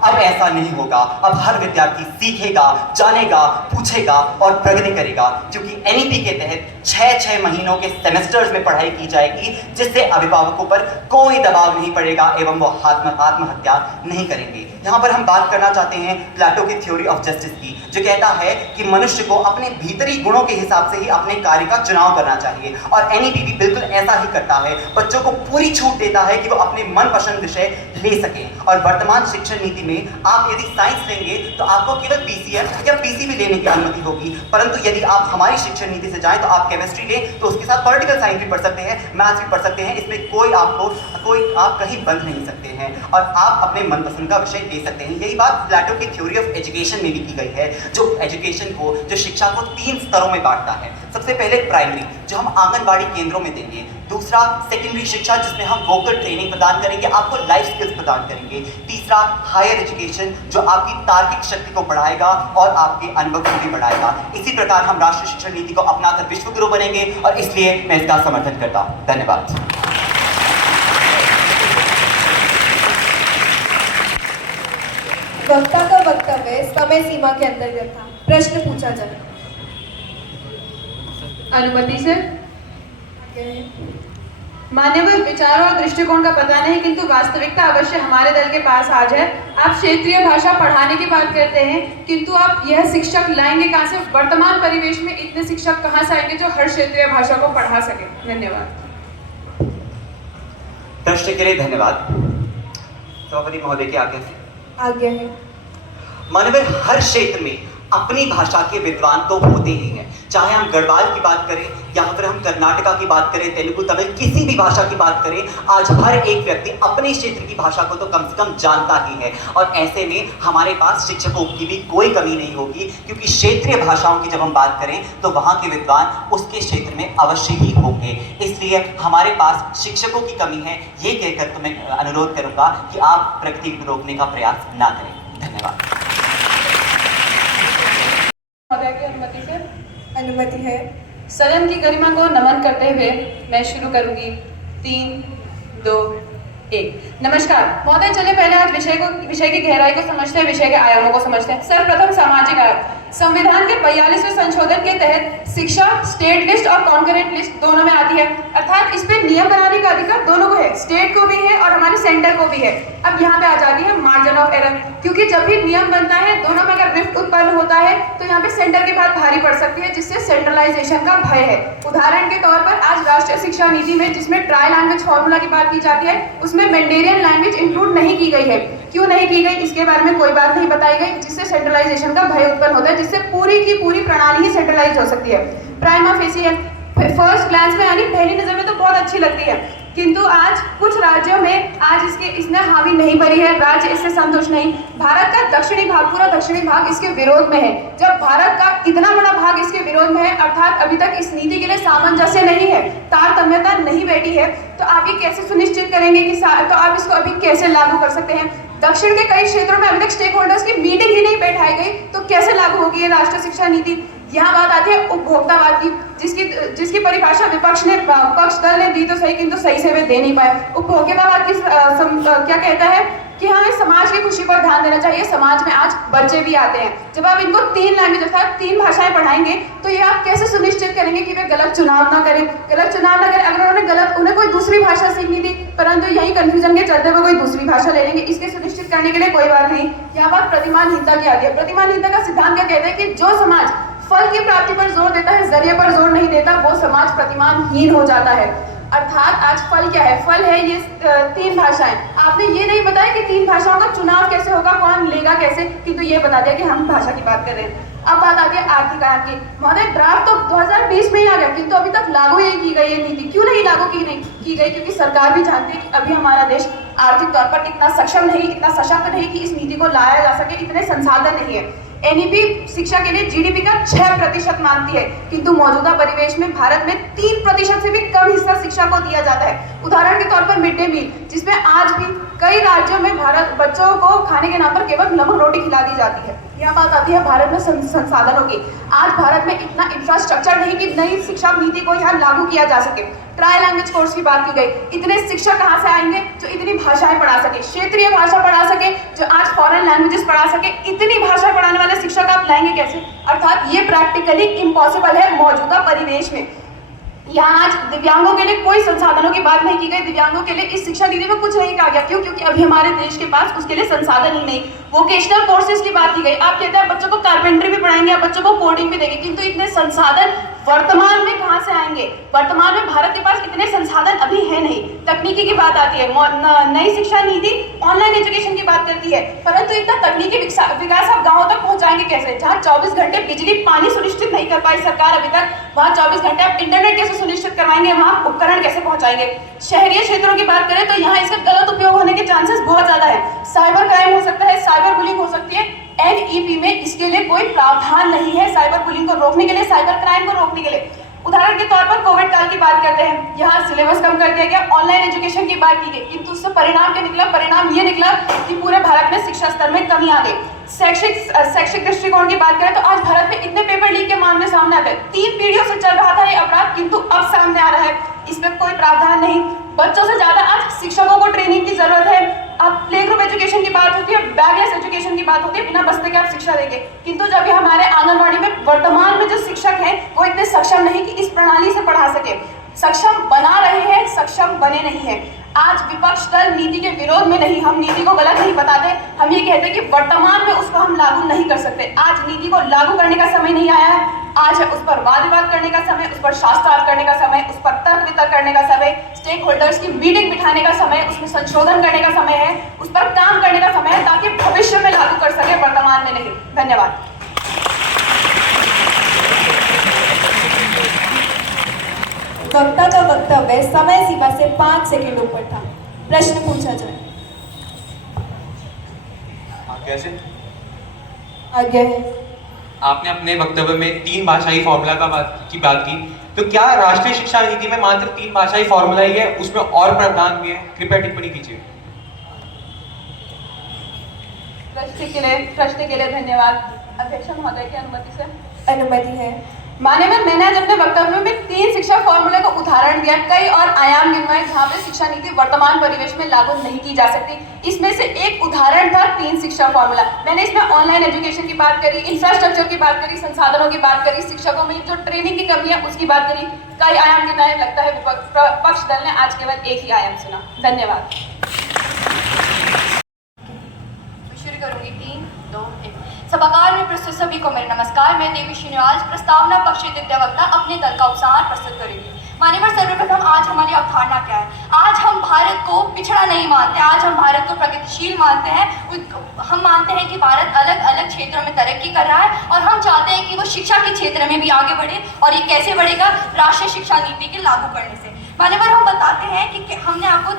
अब ऐसा नहीं होगा। अब हर विद्यार्थी सीखेगा, जानेगा, पूछेगा और प्रगति करेगा, क्योंकि एनईपी के तहत 6-6 महीनों के सेमेस्टर्स में पढ़ाई की जाएगी, जिससे अभिभावकों पर कोई दबाव नहीं पड़ेगा एवं वो आत्महत्या नहीं करेंगे। यहाँ पर हम बात करना चाहते हैं प्लेटो की थ्योरी ऑफ जस्टिस की, जो कहता है कि मनुष्य को अपने भीतरी गुणों के हिसाब से ही अपने कार्य का चुनाव करना चाहिए, और एनईपी भी बिल्कुल ऐसा ही करता है। बच्चों को पूरी छूट देता है कि वो अपने मनपसंद विषय ले सकें। और वर्तमान शिक्षण नीति में आप यदि साइंस लेंगे तो आपको केवल पीसीएम या पीसीबी लेने की अनुमति होगी, परंतु यदि आप हमारी शिक्षण नीति से जाएं तो आप केमिस्ट्री लें तो उसके साथ पॉलिटिकल साइंस भी पढ़ सकते हैं, मैथ्स भी पढ़ सकते हैं। इसमें कोई आप कहीं बंध नहीं सकते हैं और आप अपने मनपसंद का विषय ले सकते हैं। यही बात प्लेटो की थ्योरी ऑफ एजुकेशन में भी की गई है, जो एजुकेशन को, जो शिक्षा को 3 स्तरों में बांटता है। सबसे पहले प्राइमरी, जो हम आंगनबाड़ी केंद्रों में देंगे। दूसरा सेकेंडरी शिक्षा, जिसमें हम वोकल ट्रेनिंग प्रदान करेंगे, आपको लाइफ स्किल्स प्रदान करेंगे। तीसरा हायर एजुकेशन, जो आपकी तार्किक शक्ति को बढ़ाएगा और आपके अनुभव को भी बढ़ाएगा। इसी प्रकार हम राष्ट्रीय शिक्षण नीति को अपनाकर विश्व गुरु बनेंगे, और इसलिए मैं इसका समर्थन करता हूं। धन्यवाद। वक्ता का वक्तव्य समय सीमा के अंतर्गत था। प्रश्न पूछा जाए। अनुमति से। मान्यवर, विचारों और दृष्टिकोण का पता नहीं, किंतु वास्तविकता अवश्य हमारे दल के पास आज है। आप क्षेत्रीय भाषा पढ़ाने की बात करते हैं, किंतु आप यह शिक्षक लाएंगे कहाँ से? वर्तमान परिवेश में इतने शिक्षक कहाँ से आएंगे जो हर क्षेत्रीय भाषा को पढ़ा सके? धन्यवाद। प्रश्न के लिए धन्यवाद। सभापति महोदय की आज्ञा से। आज्ञा है। मानवीय, हर क्षेत्र में अपनी भाषा के विद्वान तो होते ही हैं, चाहे हम गढ़वाल की बात करें या फिर हम कर्नाटका की बात करें, तेलुगु, तमिल, किसी भी भाषा की बात करें, आज हर एक व्यक्ति अपने क्षेत्र की भाषा को तो कम से कम जानता ही है। और ऐसे में हमारे पास शिक्षकों की भी कोई कमी नहीं होगी, क्योंकि क्षेत्रीय भाषाओं की जब हम बात करें तो वहाँ के विद्वान उसके क्षेत्र में अवश्य ही होंगे। इसलिए हमारे पास शिक्षकों की कमी है, ये कहकर तो मैं अनुरोध करूँगा कि आप प्रगति को रोकने का प्रयास ना करें। धन्यवाद। की अनुमति से। अनुमति है। सदन की गरिमा को नमन करते हुए मैं शुरू करूंगी। 3, 2, 1। नमस्कार महोदय, चलिए पहले आज विषय की गहराई को समझते हैं, विषय के आयामों को समझते हैं। सर्वप्रथम सामाजिक आयाम। संविधान के 42वें संशोधन के तहत शिक्षा स्टेट लिस्ट और कॉन्करेंट लिस्ट दोनों में आती है, अर्थात इस पे नियम बनाने का अधिकार दोनों को है, स्टेट को भी है और हमारे सेंटर को भी है। अब यहाँ पे आ जाती है मार्जिन ऑफ एरर, क्योंकि जब भी नियम बनता है दोनों में अगर रिफ्ट उत्पन्न होता है तो यहाँ पे सेंटर की बात भारी पड़ सकती है, जिससे सेंट्रलाइजेशन का भय है। उदाहरण के तौर पर आज राष्ट्रीय शिक्षा नीति में जिसमें ट्राई लैंग्वेज फॉर्मूला की बात की जाती है, उसमें मैंडेरियन लैंग्वेज इंक्लूड नहीं की गई है। क्यों नहीं की गई, इसके बारे में कोई बात नहीं बताई गई, जिससे सेंट्रलाइजेशन का भय उत्पन्न होता है, जिससे पूरी की पूरी प्रणाली ही सेंट्रलाइज हो सकती है। प्राइमा फेसी है, फर्स्ट ग्लांस में यानी पहली नजर में तो बहुत अच्छी लगती है, किंतु आज कुछ राज्यों में आज इसने हावी नहीं भरी है, राज्य इससे संतुष्ट नहीं। भारत का दक्षिणी भाग, पूरा दक्षिणी भाग इसके विरोध में है। जब भारत का इतना बड़ा भाग इसके विरोध में है, अर्थात अभी तक इस नीति के लिए सामंजस्य नहीं है, तारतम्यता नहीं बैठी है, तो आप ये कैसे सुनिश्चित करेंगे कि तो आप इसको अभी कैसे लागू कर सकते हैं? दक्षिण के कई क्षेत्रों में अभी तक स्टेक होल्डर्स की मीटिंग ही नहीं बैठाई गई, तो कैसे लागू होगी ये राष्ट्रीय शिक्षा नीति? यहाँ बात आती है उपभोक्तावाद की, जिसकी परिभाषा विपक्ष दल ने दी तो सही, किंतु सही से वे दे नहीं पाए। उपभोक्तावाद की क्या कहता है कि हमें समाज की खुशी पर ध्यान देना चाहिए। समाज में आज बच्चे भी आते हैं, जब आप इनको 3 लैंग्वेज अर्थात 3 भाषाएं पढ़ाएंगे तो ये आप कैसे सुनिश्चित करेंगे कि वे गलत चुनाव ना करें? अगर उन्हें कोई दूसरी भाषा सीखनी थी, परंतु यही कंफ्यूजन के चलते हुए कोई दूसरी भाषा ले लेंगे, इसके सुनिश्चित करने के लिए कोई बात नहीं। यहाँ बात प्रतिमानहीनता की आती है। प्रतिमानहीनता का सिद्धांत क्या कहता है कि जो समाज फल की प्राप्ति पर जोर देता है, जरिए पर जोर नहीं देता, वो समाज प्रतिमानहीन हो जाता है। अर्थात आज फल क्या है? फल है ये 3 भाषाएं। आपने ये नहीं बताया कि 3 भाषाओं का चुनाव कैसे होगा, कौन लेगा कैसे, किंतु ये बता दिया कि हम भाषा की बात कर रहे हैं। अब बात आती है आर्थिक आयाम की। महोदय, ड्राफ्ट तो 2020 में ही आ गया, किंतु अभी तक लागू नहीं की गई ये नीति। क्यों नहीं लागू की गई? क्योंकि सरकार भी जानती है कि अभी हमारा देश आर्थिक तौर पर इतना सक्षम नहीं, इतना सशक्त नहीं कि इस नीति को लाया जा सके, इतने संसाधन नहीं है। एनईपी शिक्षा के लिए जीडीपी का 6% मांगती है, किंतु मौजूदा परिवेश में भारत में 3% से भी कम हिस्सा शिक्षा को दिया जाता है। उदाहरण के तौर पर मिड डे मील, जिसमें आज भी कई राज्यों में भारत बच्चों को खाने के नाम पर केवल नमक रोटी खिला दी जाती है। यह बात आती है भारत में संसाधनों की। आज भारत में इतना इंफ्रास्ट्रक्चर नहीं कि नई शिक्षा नीति को यहाँ लागू किया जा सके। ट्राई लैंग्वेज कोर्स की बात की गई, इतने शिक्षक कहाँ से आएंगे जो इतनी भाषाएं पढ़ा सके, क्षेत्रीय भाषा पढ़ा सके, जो आज फॉरेन लैंग्वेजेस पढ़ा सके। इतनी भाषा पढ़ाने वाले शिक्षक आप लाएंगे कैसे? अर्थात ये प्रैक्टिकली इम्पॉसिबल है मौजूदा परिवेश में। यहाँ आज दिव्यांगों के लिए कोई संसाधनों की बात नहीं की गई। दिव्यांगों के लिए इस शिक्षा नीति में कुछ नहीं कहा गया। क्यों? क्योंकि अभी हमारे देश के पास उसके लिए संसाधन ही नहीं। वोकेशनल कोर्सेज की बात की गई, आप कहते हैं बच्चों को कारपेंटरी भी पढ़ाएंगे, आप बच्चों को कोडिंग भी देंगे, किंतु इतने संसाधन वर्तमान में कहाँ से आएंगे? वर्तमान में भारत के पास इतने संसाधन अभी है नहीं। तकनीकी की बात आती है, नई शिक्षा नीति ऑनलाइन एजुकेशन की बात करती है, परंतु इतना तकनीकी विकास आप गाँव तक पहुंचाएंगे कैसे? जहाँ 24 घंटे बिजली पानी सुनिश्चित नहीं कर पाई सरकार अभी तक, वहाँ 24 घंटे आप इंटरनेट कैसे सुनिश्चित करवाएंगे? वहाँ उपकरण कैसे पहुंचाएंगे? शहरी क्षेत्रों की बात करें तो यहाँ इसका गलत उपयोग होने के चांसेस बहुत ज्यादा है। साइबर क्राइम हो सकता है, साइबर बुलिंग हो सकती है। एनईपी में इसके लिए कोई प्रावधान नहीं है, साइबर बुलिंग को रोकने के लिए, साइबर क्राइम को रोकने के लिए। उदाहरण के तौर पर कोविड काल की बात करते हैं, यहाँ सिलेबस कम कर दिया गया, ऑनलाइन एजुकेशन की बात की गई, किंतु उससे परिणाम क्या निकला? परिणाम ये निकला कि पूरे भारत में शिक्षा स्तर में कमी आ गई। शैक्षिक दृष्टिकोण की बात करें तो आज भारत में इतने पेपर लीक के मामले सामने आते हैं। 3 पीढ़ियों से चल रहा था ये अपराध, किंतु अब सामने आ रहा है, इसमें कोई प्रावधान नहीं। बच्चों से ज्यादा आज शिक्षकों को ट्रेनिंग की जरूरत है। अब प्ले ग्रुप एजुकेशन की बात होती है, बैगलेस एजुकेशन की बात होती है, बिना बस्ते के आप शिक्षा देंगे, किंतु जब हमारे आंगनबाड़ी में वर्तमान में जो शिक्षक हैं वो इतने सक्षम नहीं कि इस प्रणाली से पढ़ा सके। सक्षम बना रहे हैं, सक्षम बने नहीं हैं। आज विपक्ष दल नीति के विरोध में नहीं, हम नीति को गलत नहीं बताते, हम ये कहते हैं कि वर्तमान में उसको हम लागू नहीं कर सकते। आज नीति को लागू करने का समय नहीं आया है, आज है उस पर वाद विवाद करने का समय, उस पर शास्त्रार्थ करने का समय, उस पर तर्क वितर्क करने का समय, स्टेक होल्डर्स की मीटिंग बिठाने का समय, उसमें संशोधन करने का समय है, उस पर काम करने का समय है, ताकि भविष्य में लागू कर सके, वर्तमान में नहीं। धन्यवाद। वक्ता का वक्तव्य समय सीमा से 5 सेकंड ऊपर था। प्रश्न पूछा जाए। कैसे? आगे है। आपने अपने वक्तव्य में 3 भाषाई फॉर्मूला की बात की, तो क्या राष्ट्रीय शिक्षा नीति में मात्र 3 भाषाई फॉर्मूला ही है, उसमें और प्रावधान भी है? कृपया टिप्पणी कीजिए। प्रश्न के लिए धन्यवाद। अध्यक्ष महोदय की अनुमति से। अनुमति है। मान्यवर, मैंने आज अपने वक्तव्य में 3 शिक्षा फॉर्मूले को उदाहरण दिया, कई और आयाम गिनवाए जहाँ पे शिक्षा नीति वर्तमान परिवेश में लागू नहीं की जा सकती। इसमें से एक उदाहरण था 3 शिक्षा फॉर्मूला। मैंने इसमें ऑनलाइन एजुकेशन की बात करी, इंफ्रास्ट्रक्चर की बात करी, संसाधनों की बात करी, शिक्षकों में जो ट्रेनिंग की कमी है उसकी बात करी, कई आयाम गिनवाए। लगता है विपक्ष दल ने आज केवल एक ही आयाम सुना। धन्यवाद। शुरू करूंगी। 3, 2, 1। सभागार में प्रस्तुत सभी को मेरा नमस्कार। मैं देवी श्रीनिवास प्रस्तावना पक्ष द्वितीय वक्ता अपने दल का उपसार प्रस्तुत करेंगी। मान्यवर, सर्वप्रथम आज हमारी अवधारणा क्या है? आज हम भारत को पिछड़ा नहीं मानते, आज हम भारत को प्रगतिशील मानते हैं। हम मानते हैं कि भारत अलग अलग क्षेत्रों में तरक्की कर रहा है और हम चाहते हैं कि वो शिक्षा के क्षेत्र में भी आगे बढ़े। और ये कैसे बढ़ेगा? राष्ट्रीय शिक्षा नीति के लागू करने से। मान्यवर, हम बताते हैं कि हमने आपको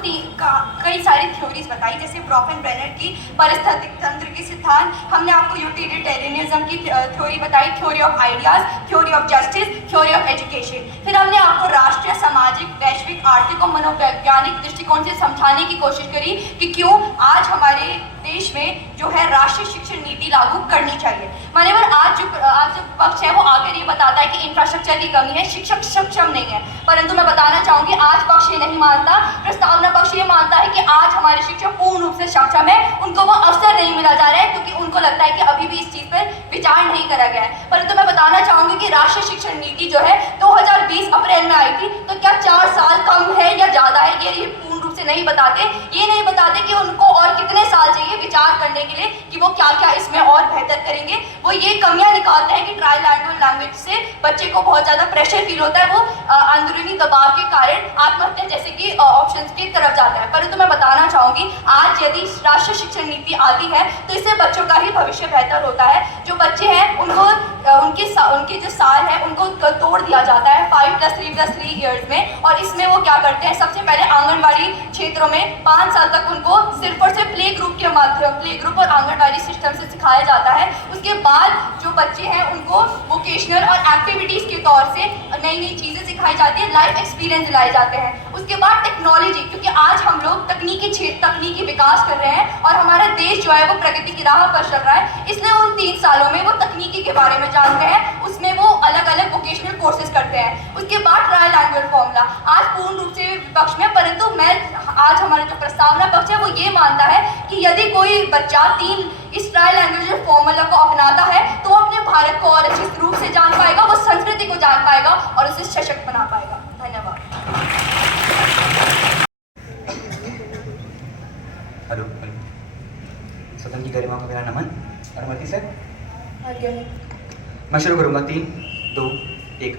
कई सारी थ्योरीज बताई, जैसे ब्रॉफेन-ब्रेनर की पारिस्थितिक तंत्र की सिद्धांत, हमने आपको यूटिलिटेरियनिज्म की थ्योरी बताई, theory of ideas, theory of justice, theory of education. फिर हमने आपको राष्ट्रीय, सामाजिक, वैश्विक, आर्थिक और मनोवैज्ञानिक दृष्टिकोण से समझाने की कोशिश करी कि क्यों आज हमारे देश में जो है राष्ट्रीय शिक्षा नीति लागू करनी चाहिए। मान्यवर, आज जो पक्ष है वो आकर ये बताता है कि इंफ्रास्ट्रक्चर की कमी है, शिक्षक सक्षम नहीं है, परंतु मैं बताना चाहूंगी आज पक्ष ये नहीं मानता, प्रस्तावना पक्ष ये मानता है कि आज हमारे शिक्षक पूर्ण रूप से सक्षम है, उनको वो अवसर नहीं मिला जा रहा है क्योंकि उनको लगता है कि अभी भी इस चीज पर विचार नहीं करा गया है। परंतु मैं बताना चाहूंगी कि राष्ट्रीय शिक्षण नीति जो है 2020 अप्रैल में आई थी, तो क्या 4 साल कम है या ज्यादा है ये पूर्ण रूप से नहीं बताते। ये नहीं बताते कि उनको और कितने साल चाहिए विचार करने के लिए कि वो क्या क्या इसमें और बेहतर करेंगे। वो ये कमियां निकालते हैं कि ट्राई लैंग्वेज से बच्चे को बहुत ज्यादा प्रेशर फील होता है, वो अंदरूनी दबाव के कारण आत्महत्या जैसे कि ऑप्शंस की तरफ जाता है। परंतु मैं बताना चाहूंगी आज यदि राष्ट्रीय शिक्षण नीति आती है तो इससे बच्चों का ही भविष्य बेहतर होता है। जो बच्चे हैं उनको उनके जो साल है उनको तोड़ दिया जाता है 5+3+3 ईयर्स में, और इसमें वो क्या करते हैं? सबसे पहले आंगनबाड़ी क्षेत्रों में 5 साल तक उनको सिर्फ और सिर्फ प्ले ग्रुप और आंगनबाड़ी सिस्टम से सिखाया जाता है। उसके बाद जो बच्चे हैं उनको वोकेशनल और एक्टिविटीज के तौर से नई नई चीज़ें सिखाई जाती है, लाइफ एक्सपीरियंस दिलाए जाते हैं। उसके बाद टेक्नोलॉजी, क्योंकि आज हम लोग तकनीकी विकास कर रहे हैं और हमारा देश जो है वो प्रगति की राह पर चल रहा है, इसलिए उन 3 सालों में वो तकनीकी के बारे में जानते हैं, उसमें वो अलग अलग वोकेशनल कोर्सेज करते हैं। उसके बाद ट्रायल एंड फॉर्मूला, आज पूर्ण रूप से विपक्ष में, परंतु आज हमारा जो प्रस्तावना पक्ष है वो ये मानता है कि यदि कोई बच्चा इस ट्रायल लैंग्वेज फॉर्मूला को अपनाता है तो वो अपने भारत को और अच्छे रूप से जान पाएगा, वो संस्कृति को जान पाएगा और उसे सशक्त बना पाएगा। धन्यवाद। हेलो, सदन की गरिमा को मेरा नमन। अनुमति से मैं शुरू करूंगा। 3, 2, 1।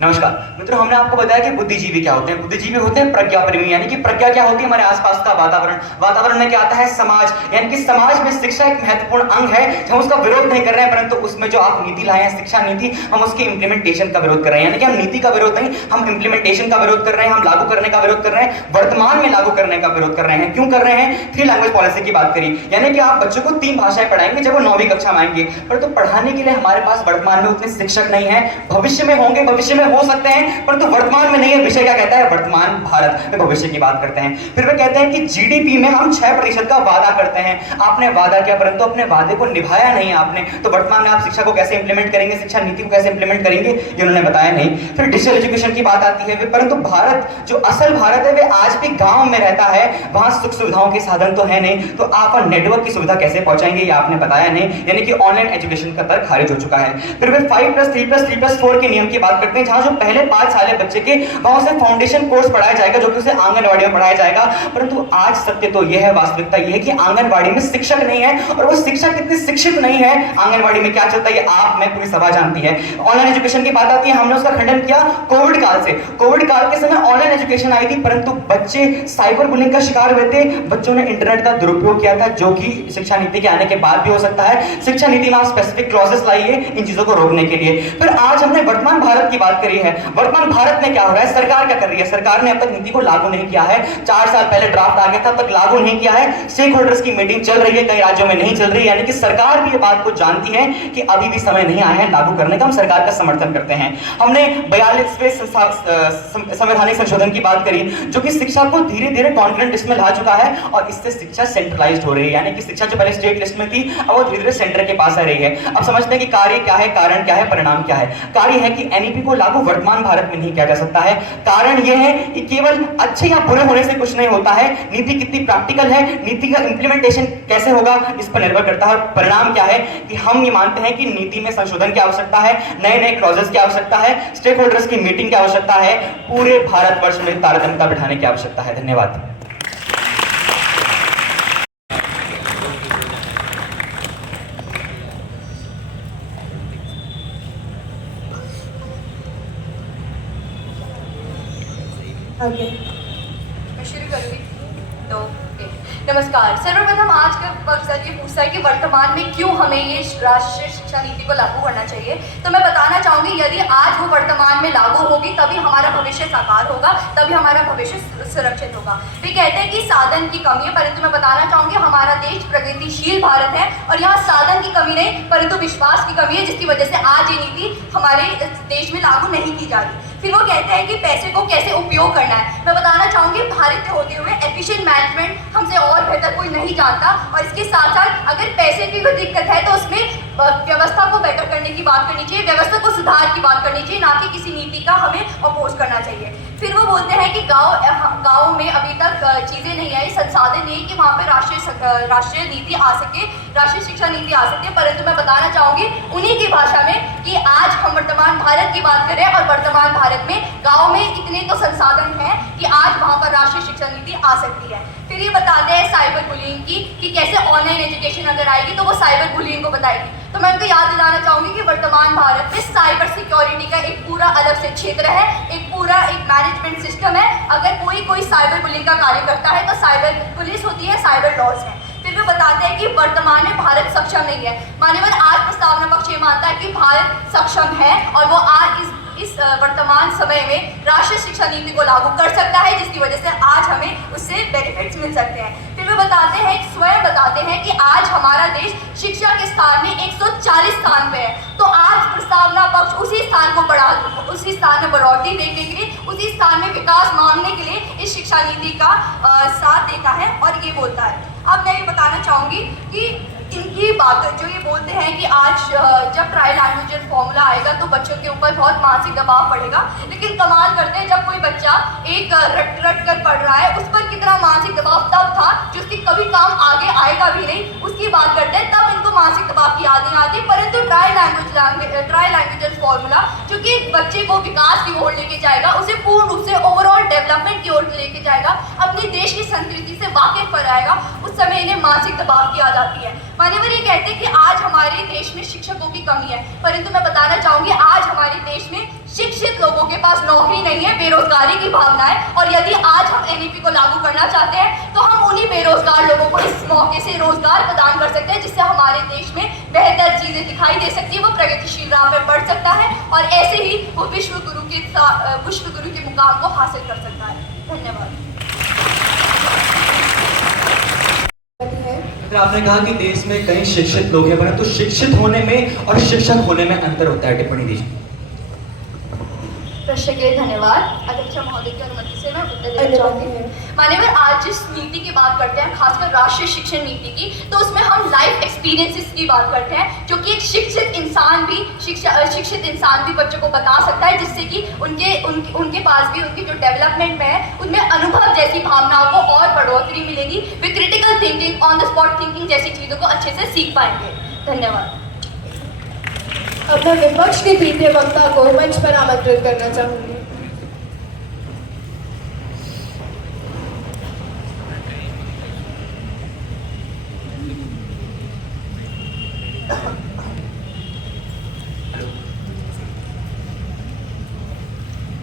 नमस्कार मित्रों, हमने आपको बताया कि बुद्धिजीवी क्या होते हैं। बुद्धिजीवी होते हैं प्रज्ञा प्रेमी, यानी कि प्रज्ञा क्या होती है, हमारे आसपास का वातावरण। वातावरण में क्या आता है, समाज, यानी कि समाज में शिक्षा एक महत्वपूर्ण अंग है। हम उसका विरोध नहीं कर रहे हैं, परंतु उसमें जो आप नीति लाए हैं, शिक्षा नीति, हम उसके इंप्लीमेंटेशन का विरोध कर रहे हैं। यानी कि हम नीति का विरोध नहीं, हम इंप्लीमेंटेशन का विरोध कर रहे हैं, हम लागू करने का विरोध कर रहे हैं, वर्तमान में लागू करने का विरोध कर रहे हैं। क्यों कर रहे हैं? 3 लैंग्वेज पॉलिसी की बात करी, यानी कि आप बच्चों को 3 भाषाएं पढ़ाएंगे जब वो 9वीं कक्षा में आएंगे, परंतु पढ़ाने के लिए हमारे पास वर्तमान में उतने शिक्षक नहीं है। भविष्य में होंगे, भविष्य में हो सकते हैं, परंतु वर्तमान में नहीं है। विषय क्या कहता है? वर्तमान भारत में भविष्य की बात करते हैं। फिर वे कहते हैं कि जीडीपी में हम 6% का वादा करते हैं। आपने वादा किया परंतु अपने वादे को निभाया नहीं आपने, तो वर्तमान में आप शिक्षा को कैसे इंप्लीमेंट करेंगे, शिक्षा नीति को कैसे इंप्लीमेंट करेंगे, ये उन्होंने बताया नहीं। फिर डिजिटल एजुकेशन की बात आती है, परंतु भारत जो असल भारत है वे आज भी गांव में रहता है, वहां सुख सुविधाओं के साधन तो है नहीं, तो आप नेटवर्क की सुविधा कैसे पहुंचाएंगे, ये आपने बताया नहीं। यानी कि ऑनलाइन एजुकेशन का तर्क खारिज हो चुका है। फिर वे 5+3+3+4 के नियम की बात करते हैं, जहां जो पहले 5 साल बच्चे के वहां से फाउंडेशन कोर्स पढ़ाया जाएगा, जो कि उसे आंगनवाड़ी में पढ़ाया जाएगा। परंतु आज सत्य तो यह है, वास्तविकता यह है कि आंगनवाड़ी में शिक्षक नहीं है, और वो शिक्षक कितने शिक्षित नहीं है, आंगनवाड़ी में क्या चलता है ये आप मैं पूरी सभा जानती है। ऑनलाइन एजुकेशन की बात आती है, हमने उसका खंडन किया कोविड काल से। कोविड काल के समय ऑनलाइन एजुकेशन आई थी, परंतु बच्चे साइबर बुलिंग का शिकार हुए थे, बच्चों ने इंटरनेट का दुरुपयोग किया था, जो कि शिक्षा नीति के आने के बाद भी हो सकता है। शिक्षा नीति में आप स्पेसिफिक क्लॉजेस लाइए इन चीजों को रोकने के लिए। फिर आज हमने वर्तमान भारत की बात करी है। वर्तमान भारत में क्या हो रहा है, सरकार क्या कर रही है? सरकार ने अब तक नीति को लागू नहीं किया है। 4 साल पहले ड्राफ्ट आ गया था, तब तक लागू नहीं किया है। स्टेक होल्डर्स की मीटिंग चल रही है, कई राज्यों में नहीं चल रही, यानी कि सरकार भी ये बात को जानती है कि अभी भी समय नहीं आया है लागू करने का। हम सरकार का समर्थन करते हैं। हमने 42वें संवैधानिक संशोधन की बात करी, जो कि शिक्षा को धीरे धीरे कॉन्करेंट लिस्ट में ला चुका है, और इससे शिक्षा सेंट्रलाइज्ड हो रही है, यानी कि शिक्षा जो पहले स्टेट लिस्ट में थी अब वो धीरे धीरे सेंटर के पास आ रही है। अब समझते हैं कि कार्य क्या है, कारण क्या है, परिणाम क्या है। कार्य है कि एनईपी को लागू वर्तमान भारत में नहीं किया जा सकता है। कारण यह है कि केवल अच्छे या बुरे होने से कुछ नहीं होता है, नीति कितनी प्रैक्टिकल है, नीति का इंप्लीमेंटेशन कैसे होगा, इस पर निर्भर करता है। परिणाम क्या है कि हम ये मानते हैं कि नीति में संशोधन की आवश्यकता है, नए नए क्लॉजेस की आवश्यकता है, स्टेक होल्डर्स की मीटिंग की आवश्यकता है, पूरे भारतवर्ष में तारतम्यता बिठाने की आवश्यकता है। धन्यवाद। मैं शुरू करूंगी। 2, 1। नमस्कार। सर्वप्रथम आज का पक्ष ये पूछता है कि वर्तमान में क्यों हमें ये राष्ट्रीय शिक्षा नीति को लागू करना चाहिए। तो मैं बताना चाहूंगी, यदि आज वो वर्तमान में लागू होगी तभी हमारा भविष्य साकार होगा, तभी हमारा भविष्य सुरक्षित होगा। वे कहते हैं कि साधन की कमी है, परंतु मैं बताना चाहूंगी हमारा देश प्रगतिशील भारत है और यहाँ साधन की कमी नहीं परंतु विश्वास की कमी है, जिसकी वजह से आज ये नीति हमारे देश में लागू नहीं की जा रही। फिर वो कहते हैं कि पैसे को कैसे उपयोग करना है। मैं बताना चाहूंगी भारत में होते हुए एफिशिएंट मैनेजमेंट हमसे और बेहतर कोई नहीं जानता, और इसके साथ साथ अगर पैसे की कोई दिक्कत है तो उसमें व्यवस्था को बेटर करने की बात करनी चाहिए, व्यवस्था को सुधार की बात करनी चाहिए, ना कि किसी नीति का हमें अपोज करना चाहिए। फिर वो बोलते हैं कि गाँव में अभी तक चीज़ें नहीं आई, संसाधन नहीं कि वहाँ पे राष्ट्रीय नीति आ सके, राष्ट्रीय शिक्षा नीति आ सके। परंतु मैं बताना चाहूँगी उन्हीं की भाषा में कि आज हम वर्तमान भारत की बात करें और वर्तमान भारत में गाँव में इतने तो संसाधन हैं कि आज वहाँ पर राष्ट्रीय शिक्षा नीति आ सकती है। फिर ये बताते हैं साइबर बुलिंग की कि कैसे ऑनलाइन एजुकेशन अगर आएगी तो वो साइबर बुलिंग को बताएगी। तो मैं उनको याद दिलाना चाहूँगी कि वर्तमान भारत में साइबर सिक्योरिटी का एक पूरा अलग से क्षेत्र है, एक पूरा एक मैनेजमेंट सिस्टम है। अगर कोई साइबर बुलिंग का कार्य करता है तो साइबर पुलिस होती है, साइबर लॉज है। फिर भी बताते हैं कि वर्तमान में भारत सक्षम नहीं है। मान्यवर आज प्रस्तावना पक्ष ये मानता है कि भारत सक्षम है और वो आज इस वर्तमान समय में राष्ट्रीय शिक्षा नीति को लागू कर सकता है, जिसकी वजह से आज हमें उससे बेनिफिट्स मिल सकते हैं। फिर वे बताते हैं, स्वयं बताते हैं कि आज हमारा देश शिक्षा के स्थान में 140 स्थान पे है। तो आज प्रस्तावना पक्ष उसी स्थान में बढ़ोतरी देखने के लिए, उसी स्थान में विकास मांगने के लिए इस शिक्षा नीति का साथ देता है और ये बोलता है। अब मैं ये बताना चाहूँगी कि इनकी बात जो ये बोलते हैं कि आज जब ट्राई लैंग्वेज फॉर्मूला आएगा तो बच्चों के ऊपर बहुत मानसिक दबाव पड़ेगा, लेकिन कमाल करते हैं जब कोई बच्चा एक रट कर पढ़ रहा है उस पर कितना मानसिक दबाव तब था जो उसकी कभी काम आगे आएगा भी नहीं, उसकी बात करते हैं तब इनको मानसिक दबाव की याद नहीं आती। परंतु ट्राई लैंग्वेज फॉर्मूला जो कि एक बच्चे को विकास की ओर लेके जाएगा, उसे पूर्ण रूप से ओवरऑल डेवलपमेंट की ओर लेके जाएगा, अपने देश की संस्कृति से वाकिफ कराएगा, उस समय इन्हें मानसिक दबाव की याद आती है। मान्यवर ये कहते हैं कि आज हमारे देश में शिक्षकों की कमी है, परंतु मैं बताना चाहूंगी आज हमारे देश में शिक्षित लोगों के पास नौकरी नहीं है, बेरोजगारी की भावना है। और यदि आज हम एनईपी को लागू करना चाहते हैं तो हम उन्हीं बेरोजगार लोगों को इस मौके से रोजगार प्रदान कर सकते हैं, जिससे हमारे देश में बेहतर चीजें दिखाई दे सकती है, वो प्रगतिशील राह पर बढ़ सकता है और ऐसे ही वो विश्व गुरु के मुकाम को हासिल कर सकता है। धन्यवाद। आपने कहा कि देश में कई शिक्षित लोग हैं, परंतु शिक्षित होने में और शिक्षक होने में अंतर होता है, टिप्पणी दीजिए। प्रश्न के लिए धन्यवाद। अध्यक्ष महोदय की अनुमति से मैं उत्तर देना चाहती हूँ। मान्यवर आज जिस नीति की बात करते हैं, खासकर राष्ट्रीय शिक्षण नीति की, तो उसमें हम लाइफ एक्सपीरियंसेस की बात करते हैं, जो कि एक शिक्षित इंसान भी बच्चों को बता सकता है, जिससे कि उनके पास भी उनकी जो डेवलपमेंट में है उनमें अनुभव जैसी भावनाओं को और बढ़ोतरी मिलेगी, वे critical thinking, on the spot thinking जैसी चीज़ों को अच्छे से सीख पाएंगे। धन्यवाद। अब मैं विपक्ष के तृतीय वक्ता को मंच पर आमंत्रित करना चाहूंगी।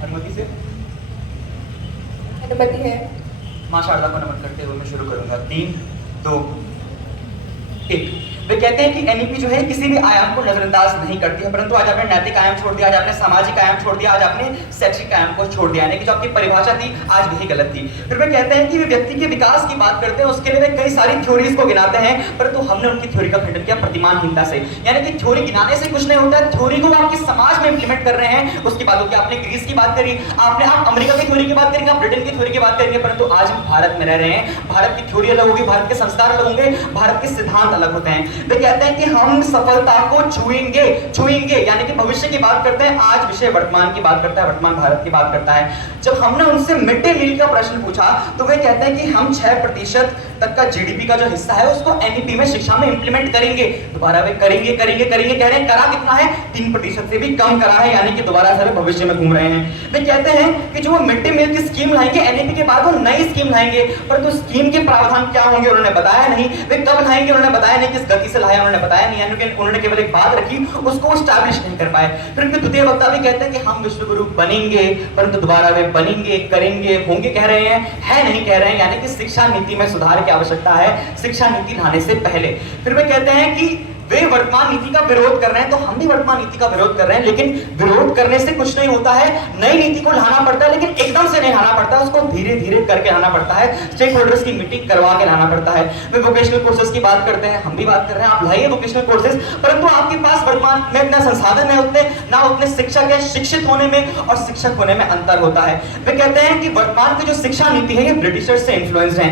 अनुमति से अनुमति है। मां शारदा को नमन करते हुए मैं शुरू करूंगा। 3, 2, 1। वे कहते हैं कि एनईपी जो है किसी भी आयाम को नजरअंदाज नहीं करती है, परंतु आज आपने नैतिक आयाम छोड़ दिया, आज आपने सामाजिक आयाम छोड़ दिया, आज आपने शैक्षिक आयाम को छोड़ दिया, यानी कि जो आपकी परिभाषा थी आज वही गलत थी। फिर वे कहते हैं कि वे व्यक्ति के विकास की बात करते हैं, उसके लिए वे कई सारी थ्योरीज को गिनाते हैं, परंतु हमने उनकी थ्योरी का खंडन किया प्रतिमानहीनता से। यानी कि थ्योरी गिनाने से कुछ नहीं होता है, थ्योरी को आपके समाज में इंप्लीमेंट कर रहे हैं। उसके बाद होगी आपने ग्रीस की बात करी, आप अमेरिका की थ्योरी की बात करेंगे, आप ब्रिटेन की थ्योरी की बात करेंगे, परंतु आज हम भारत में रह रहे हैं। भारत की थ्योरी अलग होगी, भारत के संस्कार अलग होंगे, भारत के सिद्धांत अलग होते हैं। वे कहते हैं कि हम सफलता को छुएंगे, यानी कि भविष्य की बात करते हैं। आज विषय वर्तमान की बात करता है, वर्तमान भारत की बात करता है। जब हमने उनसे मिड डे मील का प्रश्न पूछा तो वे कहते हैं कि हम 6% तक का जीडीपी का जो हिस्सा है उसको एनईपी में शिक्षा में इंप्लीमेंट करेंगे। दोबारा वे करेंगे कह रहे हैं, करा कितना है? 3% से भी कम करा है, यानी कि दोबारा से भविष्य में घूम रहे हैं। वे कहते हैं कि जो वो मिड डे मील की स्कीम लाएंगे एनईपी के बाद वो नई स्कीम लाएंगे, परंतु स्कीम के प्रावधान क्या होंगे उन्होंने बताया नहीं। वे कब लाएंगे उन्होंने बताया नहीं, किस गति से लाया उन्होंने बताया नहीं, यानी कि उन्होंने केवल एक बात रखी, उसको एस्टैब्लिश नहीं कर पाए। फिर उनके द्वितीय वक्ता भी कहते हैं कि हम विश्वगुरु बनेंगे, परंतु दोबारा वे बनेंगे, करेंगे, होंगे कह रहे हैं, है नहीं कह रहे हैं, यानी कि शिक्षा नीति में सुधार की आवश्यकता है शिक्षा नीति लाने से पहले। फिर वे कहते हैं कि वे वर्तमान नीति का विरोध कर रहे हैं, तो हम भी वर्तमान नीति का विरोध कर रहे हैं, लेकिन विरोध करने से कुछ नहीं होता है। नई नीति को लाना पड़ता है, लेकिन एकदम से नहीं लाना पड़ता है, उसको धीरे धीरे करके लाना पड़ता है, स्टेक होल्डर्स की मीटिंग करवा के लाना पड़ता है। वे वोकेशनल कोर्सेज की बात करते हैं, हम भी बात कर रहे हैं, आप लाइए वोकेशनल कोर्सेज, परंतु आपके पास वर्तमान में इतना संसाधन है उतने शिक्षक है। शिक्षित होने में और शिक्षक होने में अंतर होता है। वे कहते हैं कि वर्तमान की जो शिक्षा नीति है ये ब्रिटिशर्स से इन्फ्लुएंस है।